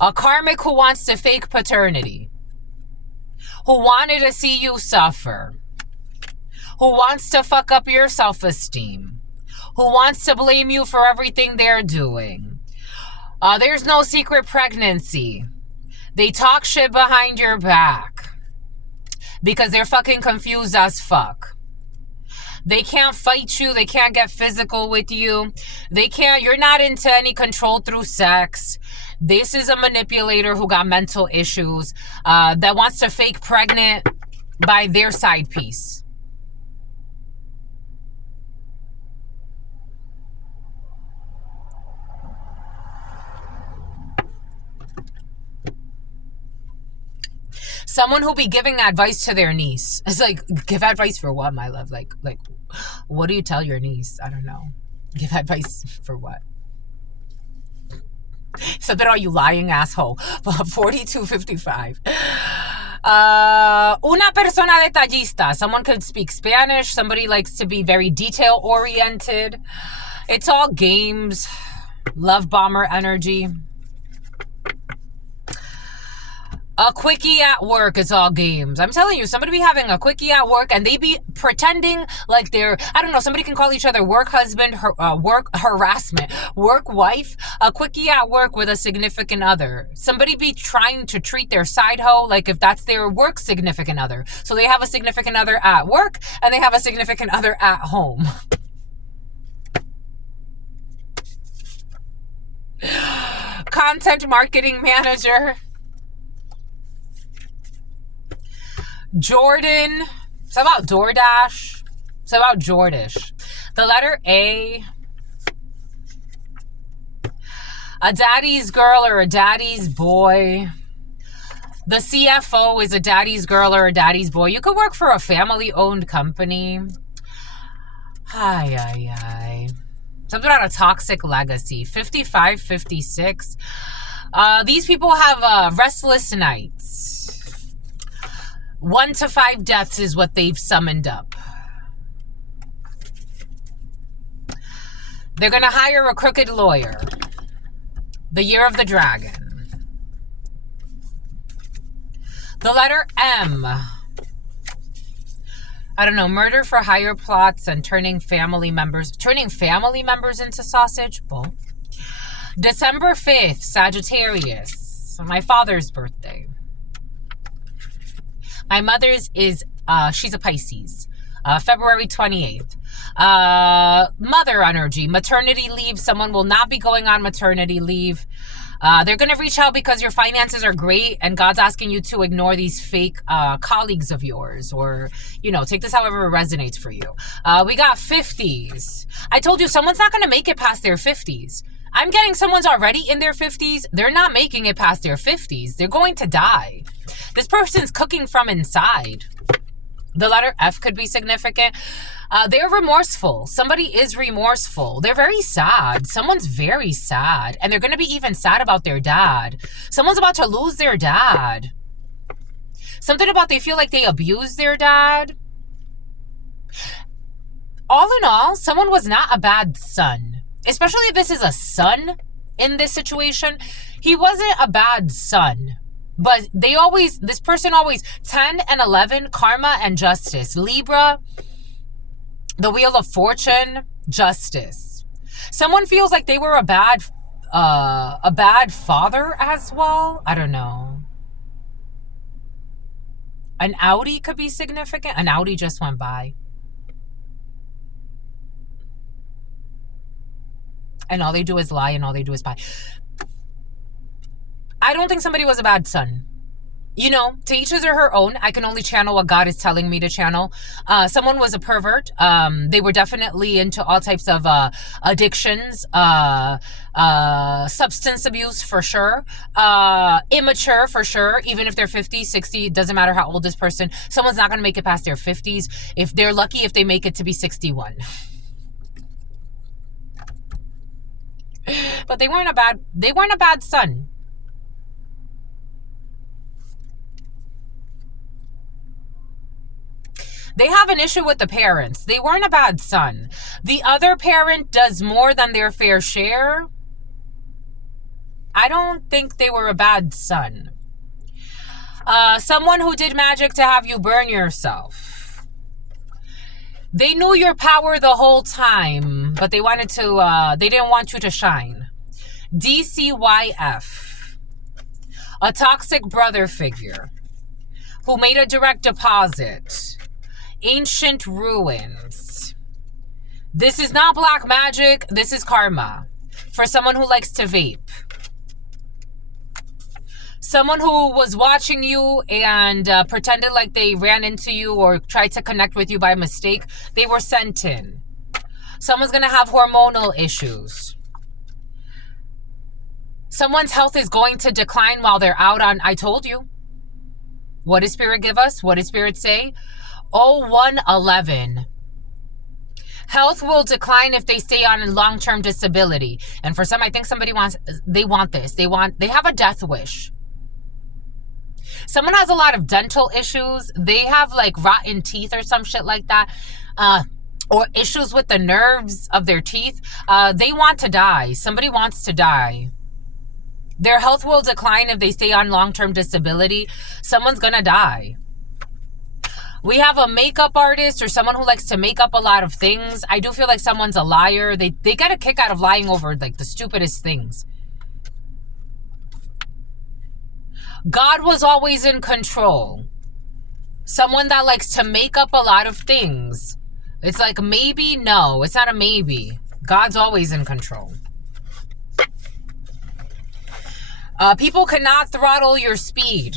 A karmic who wants to fake paternity, who wanted to see you suffer, who wants to fuck up your self-esteem, who wants to blame you for everything they're doing. There's no secret pregnancy. They talk shit behind your back because they're fucking confused as fuck. They can't fight you. They can't get physical with you. You're not into any control through sex. This is a manipulator who got mental issues that wants to fake pregnant by their side piece. Someone who be giving advice to their niece. It's like, give advice for what, my love? Like, what do you tell your niece? I don't know. Give advice for what? Something, are you lying, asshole? 4255. Una persona detallista. Someone could speak Spanish. Somebody likes to be very detail-oriented. It's all games. Love bomber energy. A quickie at work is all games. I'm telling you, somebody be having a quickie at work and they be pretending like they're, I don't know, somebody can call each other work husband, work harassment, work wife, a quickie at work with a significant other. Somebody be trying to treat their side hoe like if that's their work significant other. So they have a significant other at work and they have a significant other at home. Content marketing manager. Jordan. It's about DoorDash. It's about Jordish. The letter A. A daddy's girl or a daddy's boy. The CFO is a daddy's girl or a daddy's boy. You could work for a family-owned company. Ay. Something about a toxic legacy. 55, 56. These people have restless nights. 1 to 5 deaths is what they've summoned up. They're going to hire a crooked lawyer. The year of the dragon. The letter M. I don't know, murder for hire plots and turning family members into sausage. Bull. December 5th, Sagittarius. My father's birthday. My mother's is, she's a Pisces. February 28th. Mother energy, maternity leave. Someone will not be going on maternity leave. They're going to reach out because your finances are great and God's asking you to ignore these fake colleagues of yours, or, you know, take this however it resonates for you. We got 50s. I told you someone's not going to make it past their 50s. I'm getting someone's already in their 50s. They're not making it past their 50s. They're going to die. This person's cooking from inside. The letter F could be significant. They're remorseful. Somebody is remorseful. They're very sad. Someone's very sad. And they're going to be even sad about their dad. Someone's about to lose their dad. Something about they feel like they abused their dad. All in all, someone was not a bad son. Especially if this is a son in this situation. He wasn't a bad son. But this person always, 10 and 11, karma and justice. Libra, the wheel of fortune, justice. Someone feels like they were a bad father as well. I don't know. An Audi could be significant. An Audi just went by. And all they do is lie and all they do is buy. I don't think somebody was a bad son. You know, to each his or her own. I can only channel what God is telling me to channel. Someone was a pervert. They were definitely into all types of addictions, substance abuse for sure, immature for sure. Even if they're 50, 60, it doesn't matter how old this person. Someone's not going to make it past their 50s. If they're lucky, if they make it to be 61. But they weren't a bad son. They have an issue with the parents. They weren't a bad son. The other parent does more than their fair share. I don't think they were a bad son. Someone who did magic to have you burn yourself. They knew your power the whole time, but they didn't want you to shine. DCYF. A toxic brother figure who made a direct deposit. Ancient ruins. This is not black magic. This is karma. For someone who likes to vape. Someone who was watching you and pretended like they ran into you or tried to connect with you by mistake. They were sent in. Someone's going to have hormonal issues. Someone's health is going to decline while they're out on, I told you. What does Spirit give us? What does Spirit say? 0111. Health will decline if they stay on long-term disability. And for some, I think they want this. They have a death wish. Someone has a lot of dental issues. They have like rotten teeth or some shit like that. Or issues with the nerves of their teeth. They want to die. Somebody wants to die. Their health will decline if they stay on long-term disability. Someone's gonna die. We have a makeup artist or someone who likes to make up a lot of things. I do feel like someone's a liar. They get a kick out of lying over like the stupidest things. God was always in control. Someone that likes to make up a lot of things. It's like maybe, no, it's not a maybe. God's always in control. People cannot throttle your speed.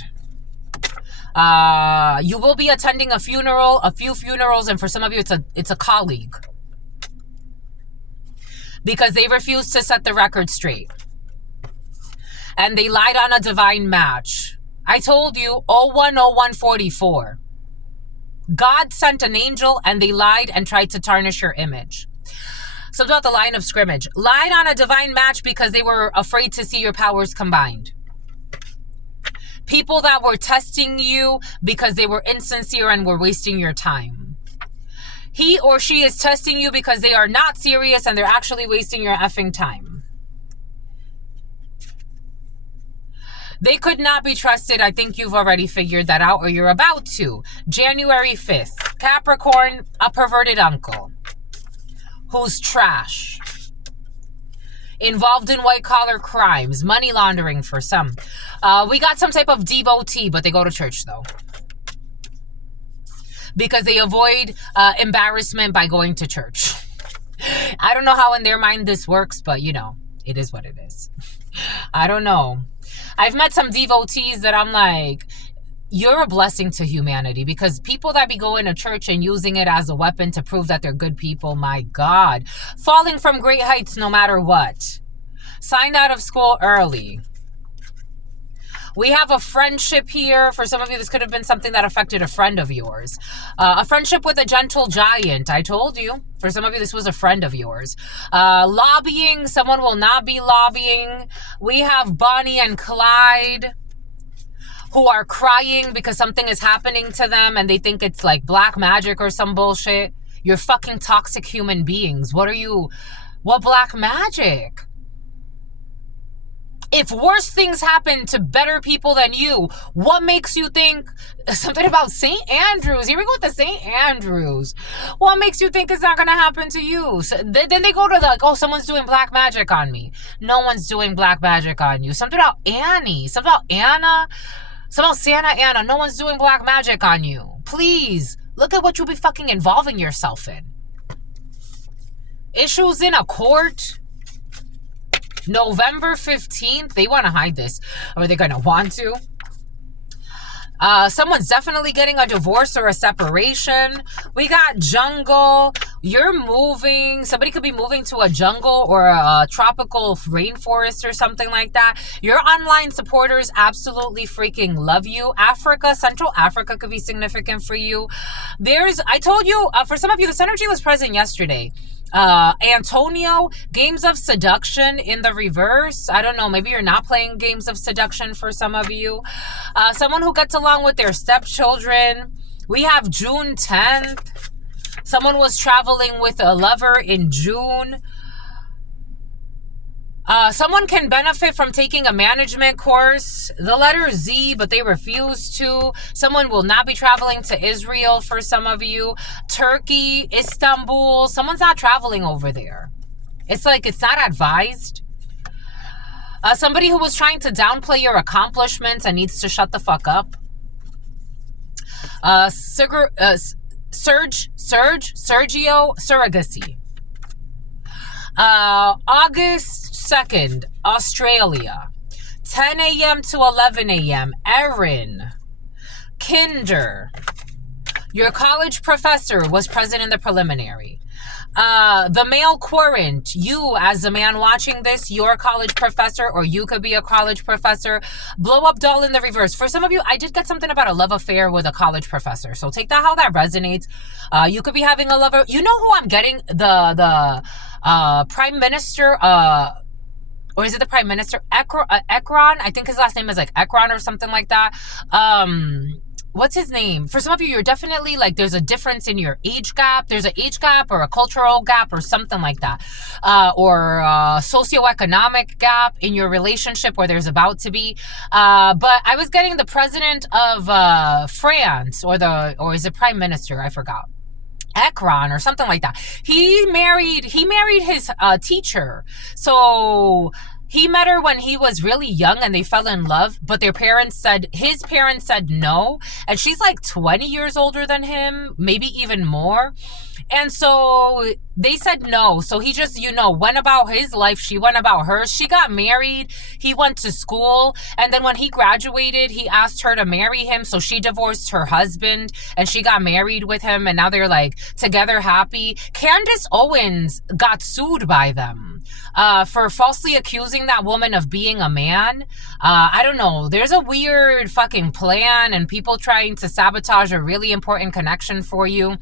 You will be attending a few funerals, and for some of you, it's a colleague. Because they refused to set the record straight. And they lied on a divine match. I told you, 010144. God sent an angel, and they lied and tried to tarnish your image. So about the line of scrimmage. Lied on a divine match because they were afraid to see your powers combined. People that were testing you because they were insincere and were wasting your time. He or she is testing you because they are not serious and they're actually wasting your effing time. They could not be trusted. I think you've already figured that out, or you're about to. January 5th. Capricorn, a perverted uncle. Who's trash. Involved in white-collar crimes. Money laundering for some. We got some type of devotee, but they go to church, though. Because they avoid embarrassment by going to church. I don't know how in their mind this works, but, you know, it is what it is. I don't know. I've met some devotees that I'm like, you're a blessing to humanity, because people that be going to church and using it as a weapon to prove that they're good people, my God. Falling from great heights no matter what. Signed out of school early. We have a friendship here. For some of you, this could have been something that affected a friend of yours. A friendship with a gentle giant. I told you. For some of you, this was a friend of yours. Lobbying. Someone will not be lobbying. We have Bonnie and Clyde, who are crying because something is happening to them and they think it's like black magic or some bullshit. You're fucking toxic human beings. What black magic? If worse things happen to better people than you, what makes you think something about St. Andrews? Here we go with the St. Andrews. What makes you think it's not going to happen to you? So then they go to like, oh, someone's doing black magic on me. No one's doing black magic on you. Something about Annie. Something about Anna. Something about Santa Anna. No one's doing black magic on you. Please, look at what you'll be fucking involving yourself in. Issues in a court. November 15th. They want to hide this. Or they're going to want to. Someone's definitely getting a divorce or a separation. We got jungle. You're moving. Somebody could be moving to a jungle or a tropical rainforest or something like that. Your online supporters absolutely freaking love you. Africa, Central Africa could be significant for you. I told you, for some of you, this energy was present yesterday. Antonio, games of seduction in the reverse. I don't know, maybe you're not playing games of seduction for some of you. Someone who gets along with their stepchildren. We have June 10th. Someone was traveling with a lover in June. Someone can benefit from taking a management course, the letter Z, but they refuse to. Someone will not be traveling to Israel for some of you. Turkey, Istanbul, someone's not traveling over there. It's like, it's not advised. Somebody who was trying to downplay your accomplishments and needs to shut the fuck up. Sergio, surrogacy. August 2nd, Australia. 10 a.m. to 11 a.m. Erin. Kinder. Your college professor was present in the preliminary. The male querent, you as a man watching this, your college professor, or you could be a college professor. Blow up doll in the reverse. For some of you, I did get something about a love affair with a college professor. So take that how that resonates. You could be having a lover. You know who I'm getting? The prime minister, or is it the prime minister? Ekron? I think his last name is like Ekron or something like that. What's his name? For some of you, you're definitely like, there's a difference in your age gap. There's an age gap or a cultural gap or something like that. Or a socioeconomic gap in your relationship where there's about to be. But I was getting the president of France, or is it prime minister? I forgot. Ekron or something like that. He married his teacher. So he met her when he was really young and they fell in love, but his parents said no. And she's like 20 years older than him, maybe even more. And so they said no. So he just, went about his life. She went about hers. She got married. He went to school. And then when he graduated, he asked her to marry him. So she divorced her husband and she got married with him. And now they're like together happy. Candace Owens got sued by them for falsely accusing that woman of being a man. I don't know. There's a weird fucking plan and people trying to sabotage a really important connection for you.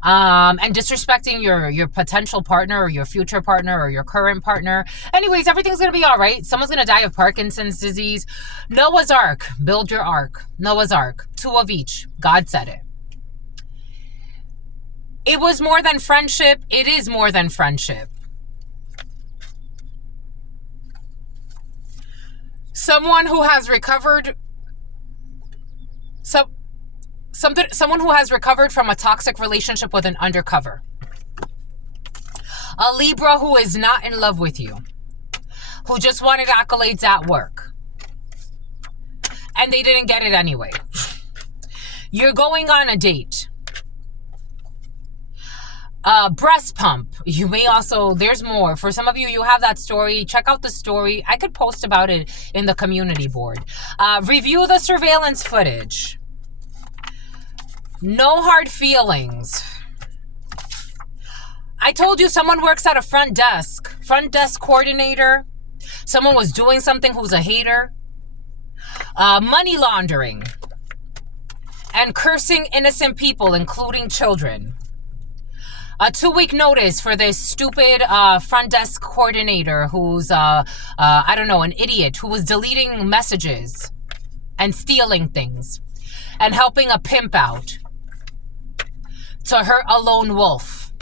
And disrespecting your potential partner or your future partner or your current partner. Anyways, everything's going to be all right. Someone's going to die of Parkinson's disease. Noah's Ark. Build your ark. Noah's Ark. 2 of each. God said it. It was more than friendship. It is more than friendship. Someone who has recovered... Someone who has recovered from a toxic relationship with an undercover. A Libra who is not in love with you. Who just wanted accolades at work. And they didn't get it anyway. You're going on a date. Breast pump. You may also, there's more. For some of you, you have that story. Check out the story. I could post about it in the community board. Review the surveillance footage. No hard feelings. I told you someone works at a front desk coordinator. Someone was doing something who's a hater. Money laundering. And cursing innocent people, including children. A 2-week notice for this stupid front desk coordinator who's, I don't know, an idiot who was deleting messages and stealing things and helping a pimp out to hurt a lone wolf.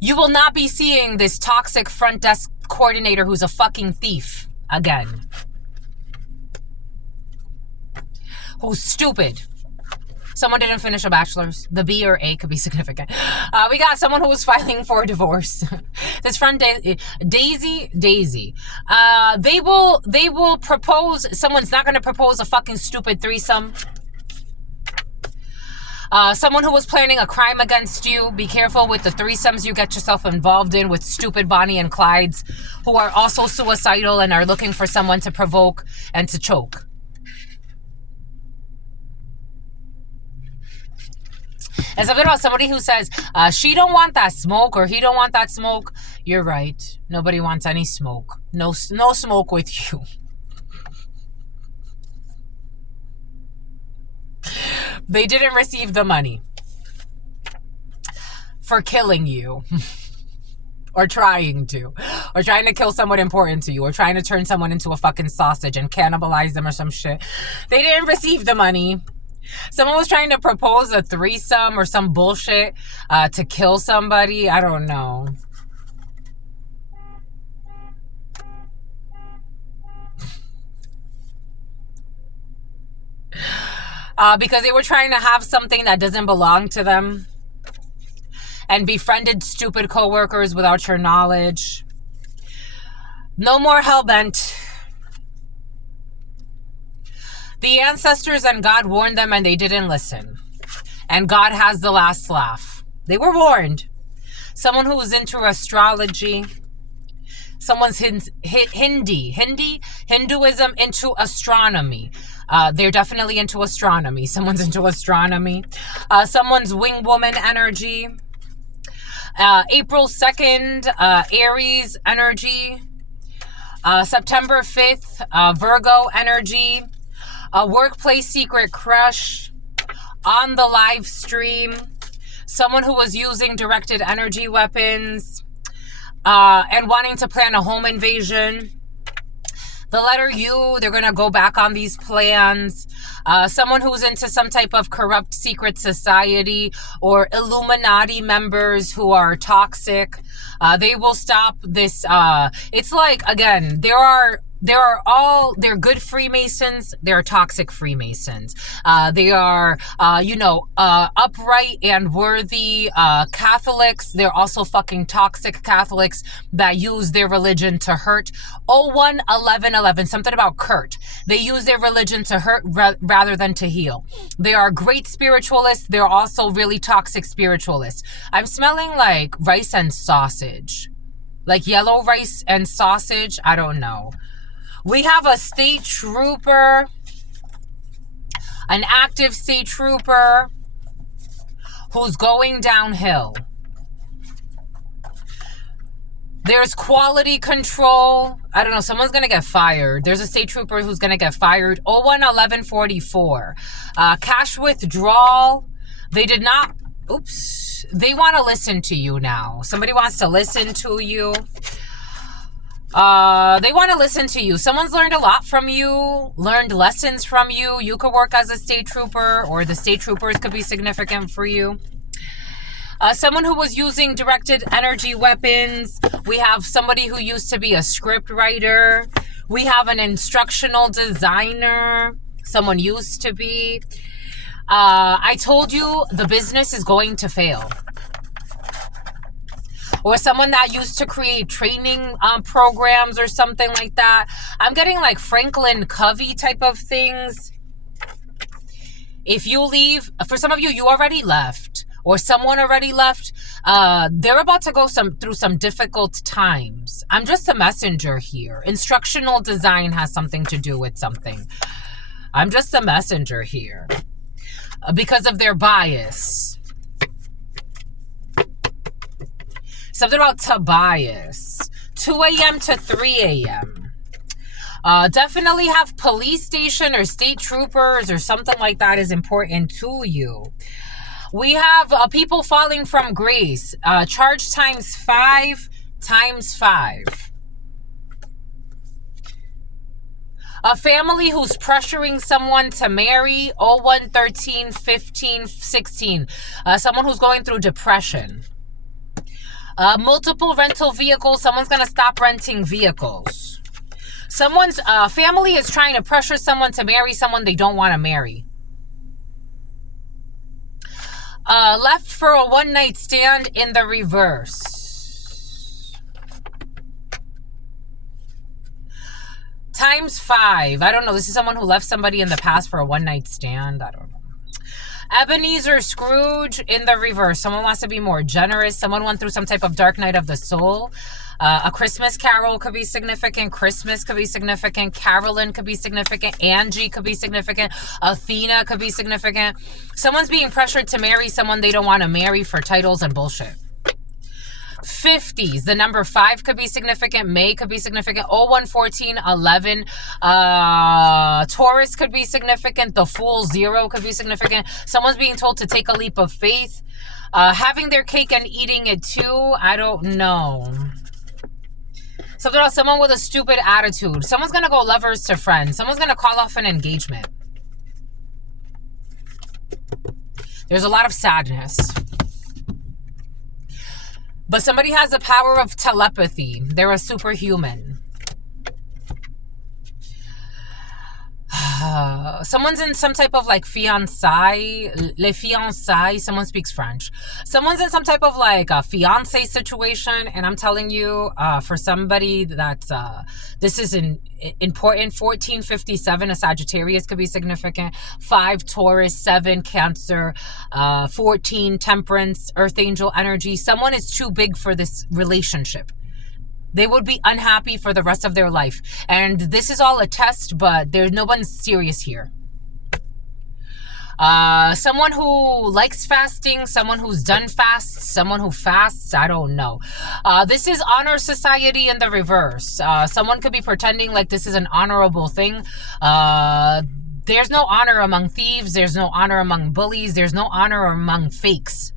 You will not be seeing this toxic front desk coordinator who's a fucking thief again. Who's stupid. Someone didn't finish a bachelor's. The B or A could be significant. We got someone who was filing for divorce. This friend, Daisy. They will propose. Someone's not going to propose a fucking stupid threesome. Someone who was planning a crime against you. Be careful with the threesomes you get yourself involved in with stupid Bonnie and Clydes who are also suicidal and are looking for someone to provoke and to choke. And something about somebody who says, she don't want that smoke or he don't want that smoke. You're right. Nobody wants any smoke. No smoke with you. They didn't receive the money for killing you or trying to kill someone important to you or trying to turn someone into a fucking sausage and cannibalize them or some shit. They didn't receive the money. Someone was trying to propose a threesome or some bullshit to kill somebody. I don't know. because they were trying to have something that doesn't belong to them and befriended stupid coworkers without your knowledge. No more hellbent. The ancestors and God warned them and they didn't listen. And God has the last laugh. They were warned. Someone who was into astrology. Someone's Hinduism into astronomy. They're definitely into astronomy. Someone's into astronomy. Someone's wing woman energy. April 2nd, Aries energy. September 5th, Virgo energy. A workplace secret crush. On the live stream. Someone who was using directed energy weapons. And wanting to plan a home invasion. The letter U, they're going to go back on these plans. Someone who's into some type of corrupt secret society or Illuminati members who are toxic. They will stop this. It's like, again, they're good Freemasons. They're toxic Freemasons. They are, upright and worthy Catholics. They're also fucking toxic Catholics that use their religion to hurt. 01-11-11, something about Kurt. They use their religion to hurt rather than to heal. They are great spiritualists. They're also really toxic spiritualists. I'm smelling like rice and sausage. Like yellow rice and sausage. I don't know. We have a state trooper, an active state trooper who's going downhill. There's quality control. I don't know. Someone's going to get fired. There's a state trooper who's going to get fired. 01-11-44. Cash withdrawal. They did not. Oops. They want to listen to you now. Somebody wants to listen to you. They want to listen to you. Someone's learned a lot from you, learned lessons from you. You could work as a state trooper, or the state troopers could be significant for you. Someone who was using directed energy weapons. We have somebody who used to be a script writer. We have an instructional designer. Someone used to be. I told you the business is going to fail. Or someone that used to create training programs or something like that. I'm getting like Franklin Covey type of things. If you leave, for some of you, you already left. Or someone already left. They're about to go through some difficult times. I'm just a messenger here. Instructional design has something to do with something. I'm just a messenger here. Because of their bias. Something about Tobias. 2 a.m. to 3 a.m. Definitely have police station or state troopers or something like that is important to you. We have people falling from grace. Charge times 5 times 5. A family who's pressuring someone to marry. 01-13-15-16. Someone who's going through depression. Multiple rental vehicles. Someone's going to stop renting vehicles. Someone's family is trying to pressure someone to marry someone they don't want to marry. Left for a one-night stand in the reverse. Times 5. I don't know. This is someone who left somebody in the past for a one-night stand. I don't know. Ebenezer Scrooge in the reverse. Someone wants to be more generous. Someone went through some type of dark night of the soul. A Christmas Carol could be significant. Christmas could be significant. Carolyn could be significant. Angie could be significant. Athena could be significant. Someone's being pressured to marry someone they don't want to marry for titles and bullshit. 50s. The number 5 could be significant. May could be significant. 01-14-11. Taurus could be significant. The Fool 0 could be significant. Someone's being told to take a leap of faith. Having their cake and eating it too. I don't know. Something about someone with a stupid attitude. Someone's going to go lovers to friends. Someone's going to call off an engagement. There's a lot of sadness. But somebody has the power of telepathy. They're a superhuman. Someone's in some type of like fiancé, les fiancés, someone speaks French. Someone's in some type of like a fiancé situation, and I'm telling you, for somebody that's, this is an important. 1457, a Sagittarius could be significant. 5, Taurus. 7, Cancer. 14, Temperance, Earth Angel energy. Someone is too big for this relationship. They would be unhappy for the rest of their life. And this is all a test, but there's no one serious here. Someone who likes fasting, someone who's done fasts, someone who fasts, I don't know. This is honor society in the reverse. Someone could be pretending like this is an honorable thing. There's no honor among thieves. There's no honor among bullies. There's no honor among fakes.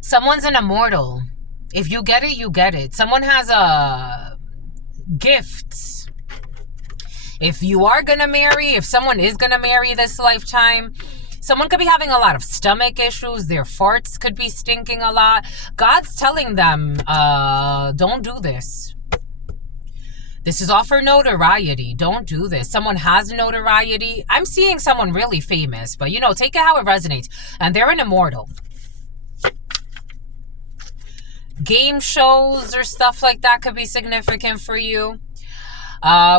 Someone's an immortal. If you get it, you get it. Someone has gifts. If you are going to marry, if someone is going to marry this lifetime, someone could be having a lot of stomach issues. Their farts could be stinking a lot. God's telling them, don't do this. This is all for notoriety. Don't do this. Someone has notoriety. I'm seeing someone really famous, but you know, take it how it resonates. And they're an immortal. Game shows or stuff like that could be significant for you.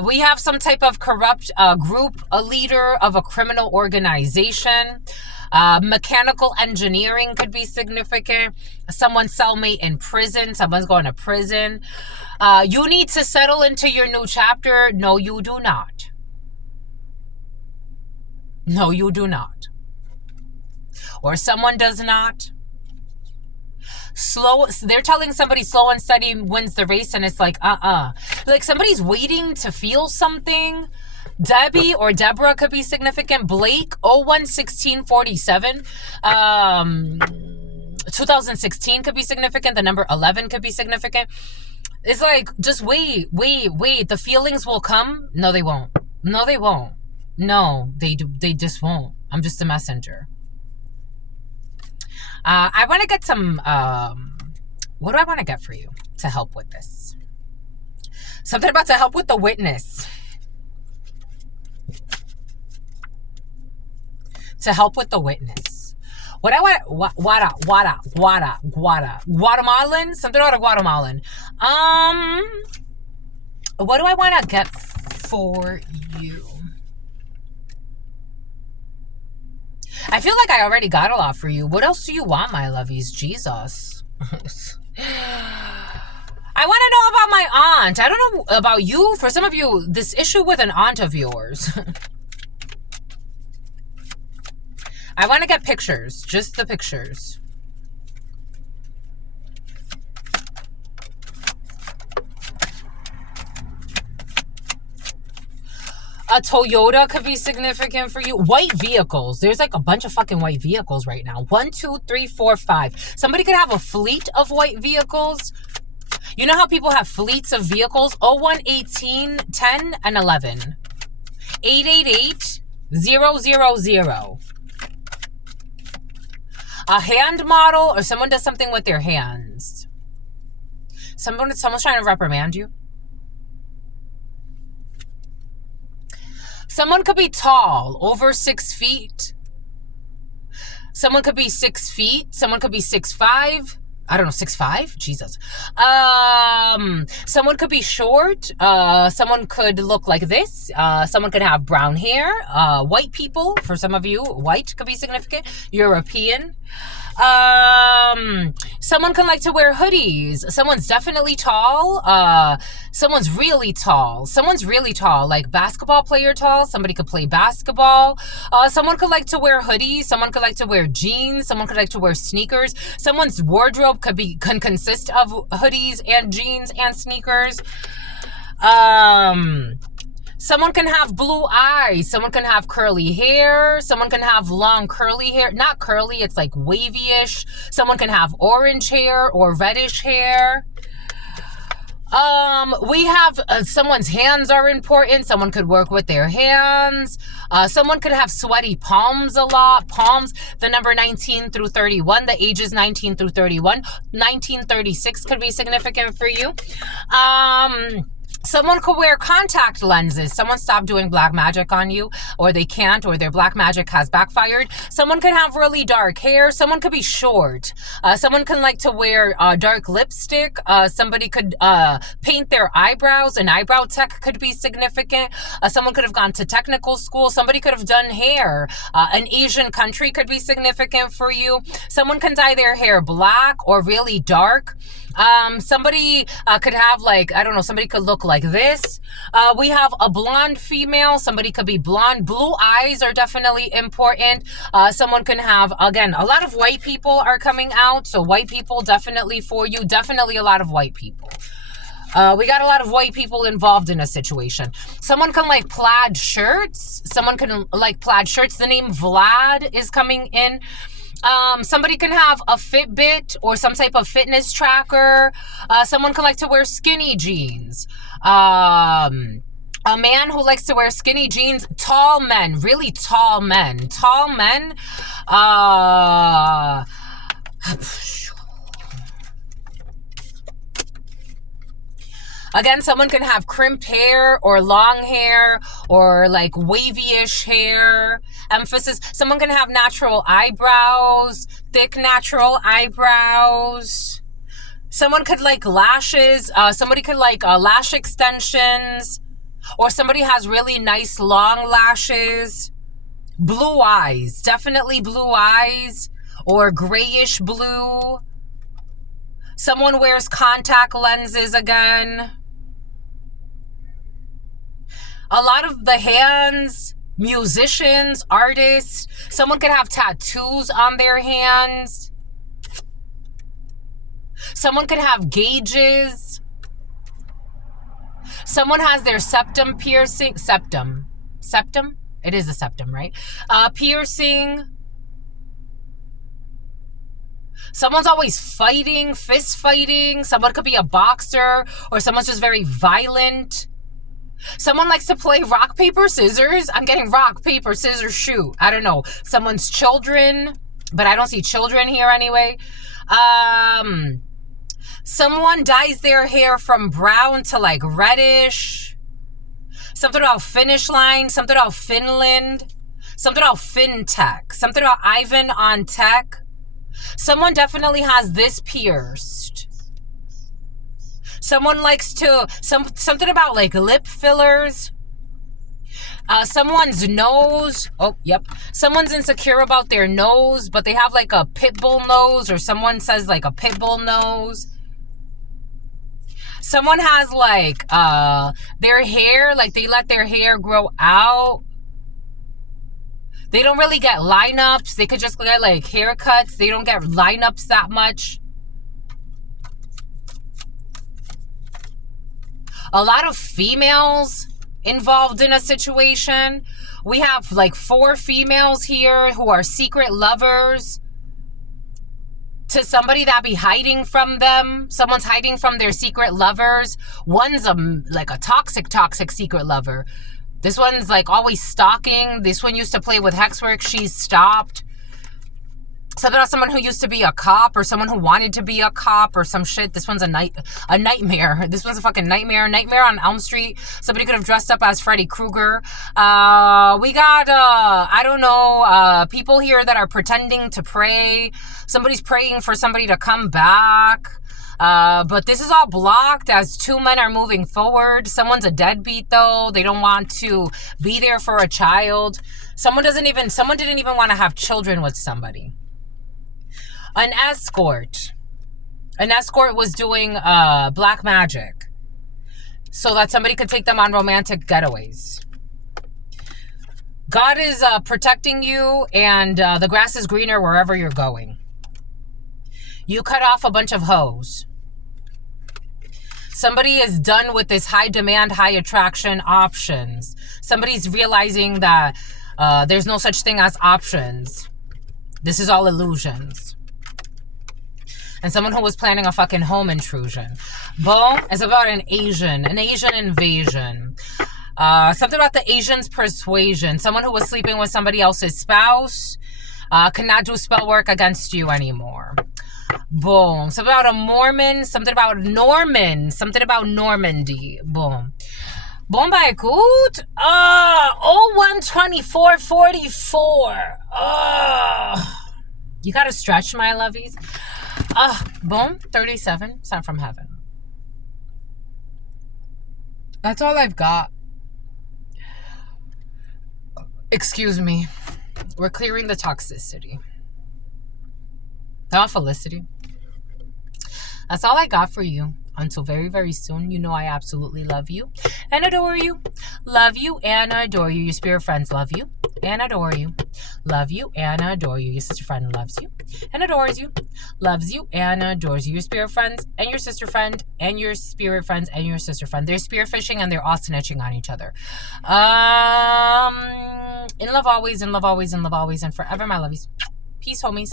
We have some type of corrupt group, a leader of a criminal organization. Mechanical engineering could be significant. Someone's cellmate in prison. Someone's going to prison. You need to settle into your new chapter. No, you do not. No, you do not. Or someone does not. Slow, they're telling somebody slow and steady wins the race, and it's like, like somebody's waiting to feel something. Debbie or Deborah could be significant. Blake, 011647, 2016 could be significant. The number 11 could be significant. It's like, just wait. The feelings will come. No, they won't. No, they won't. No, they just won't. I'm just a messenger. I want to get some, what do I want to get for you to help with this? Something about to help with the witness. To help with the witness. What I want, Guatemalan? Something about a Guatemalan. What do I want to get for you? I feel like I already got a lot for you. What else do you want, my lovies? Jesus. I want to know about my aunt. I don't know about you. For some of you, this issue with an aunt of yours. I want to get pictures. Just the pictures. A Toyota could be significant for you. White vehicles. There's like a bunch of fucking white vehicles right now. 1, 2, 3, 4, 5. Somebody could have a fleet of white vehicles. You know how people have fleets of vehicles? 01, 18, 10, and 11. 888 000. A hand model, or someone does something with their hands. Someone's trying to reprimand you. Someone could be tall, over 6 feet. Someone could be 6 feet. Someone could be 6'5". I don't know, 6'5"? Jesus. Someone could be short. Someone could look like this. Someone could have brown hair. White people, for some of you, white could be significant. European. Someone can like to wear hoodies. Someone's definitely tall. Someone's really tall. Someone's really tall, like basketball player tall. Somebody could play basketball. Someone could like to wear hoodies. Someone could like to wear jeans. Someone could like to wear sneakers. Someone's wardrobe can consist of hoodies and jeans and sneakers. Someone can have blue eyes. Someone can have curly hair. Someone can have long curly hair. Not curly, it's like wavy-ish. Someone can have orange hair or reddish hair. We have someone's hands are important. Someone could work with their hands. Someone could have sweaty palms a lot. Palms, the number 19 through 31. The ages 19 through 31. 1936 could be significant for you. Someone could wear contact lenses. Someone stopped doing black magic on you, or they can't, or their black magic has backfired. Someone could have really dark hair. Someone could be short. Someone can like to wear dark lipstick. Somebody could paint their eyebrows. An eyebrow tech could be significant. Someone could have gone to technical school. Somebody could have done hair. An Asian country could be significant for you. Someone can dye their hair black or really dark. Somebody could have like, I don't know, somebody could look like this. We have a blonde female. Somebody could be blonde. Blue eyes are definitely important. Someone can have, again, a lot of white people are coming out. So white people definitely for you. Definitely a lot of white people. We got a lot of white people involved in a situation. Someone can like plaid shirts. Someone can like plaid shirts. The name Vlad is coming in. Somebody can have a Fitbit or some type of fitness tracker. Someone can like to wear skinny jeans. A man who likes to wear skinny jeans. Tall men, really tall men. Tall men. Again, someone can have crimped hair or long hair or like wavy-ish hair. Emphasis. Someone can have natural eyebrows, thick natural eyebrows. Someone could like lashes. Somebody could like lash extensions. Or somebody has really nice long lashes. Blue eyes. Definitely blue eyes. Or grayish blue. Someone wears contact lenses again. A lot of the hands, musicians, artists. Someone could have tattoos on their hands. Someone could have gauges. Someone has their septum piercing. Septum? It is a septum, right? Piercing. Someone's always fighting, fist fighting. Someone could be a boxer, or someone's just very violent. Someone likes to play rock, paper, scissors. I'm getting rock, paper, scissors, shoot. I don't know. Someone's children, but I don't see children here anyway. Someone dyes their hair from brown to like reddish. Something about finish line. Something about Finland. Something about FinTech. Something about Ivan on tech. Someone definitely has this pierced. Someone likes to, something about like lip fillers. Someone's nose. Oh, yep. Someone's insecure about their nose, but they have like a pit bull nose, or someone says like a pit bull nose. Someone has like their hair, like they let their hair grow out. They don't really get lineups. They could just get like haircuts. They don't get lineups that much. A lot of females involved in a situation. We have like 4 females here who are secret lovers to somebody that be hiding from them. Someone's hiding from their secret lovers. One's like a toxic secret lover. This one's like always stalking. This one used to play with hexwork. She's stopped. Something about someone who used to be a cop, or someone who wanted to be a cop, or some shit. This one's a nightmare. This one's a fucking nightmare. Nightmare on Elm Street. Somebody could have dressed up as Freddy Krueger. We got, I don't know, people here that are pretending to pray. Somebody's praying for somebody to come back. But this is all blocked as 2 men are moving forward. Someone's a deadbeat though. They don't want to be there for a child. Someone didn't even want to have children with somebody. An escort. An escort was doing black magic so that somebody could take them on romantic getaways. God is protecting you, and the grass is greener wherever you're going. You cut off a bunch of hoes. Somebody is done with this high demand, high attraction options. Somebody's realizing that there's no such thing as options. This is all illusions. And someone who was planning a fucking home intrusion. Boom is about an Asian invasion. Something about the Asian's persuasion. Someone who was sleeping with somebody else's spouse cannot do spell work against you anymore. Boom. Something about a Mormon. Something about Norman. Something about Normandy. Boom. Boom by good. 012444. You gotta stretch, my lovies. Boom. 37. Sent from heaven. That's all I've got. Excuse me. We're clearing the toxicity. Not felicity. That's all I got for you. Until very, very soon. You know I absolutely love you and adore you. Love you and adore you. Your spirit friends love you and adore you. Love you and adore you. Your sister friend loves you and adores you. Loves you and adores you. Your spirit friends and your sister friend and your spirit friends and your sister friend. They're spear fishing and they're all snitching on each other. In love always, in love always, in love always, and forever, my lovies. Peace, homies.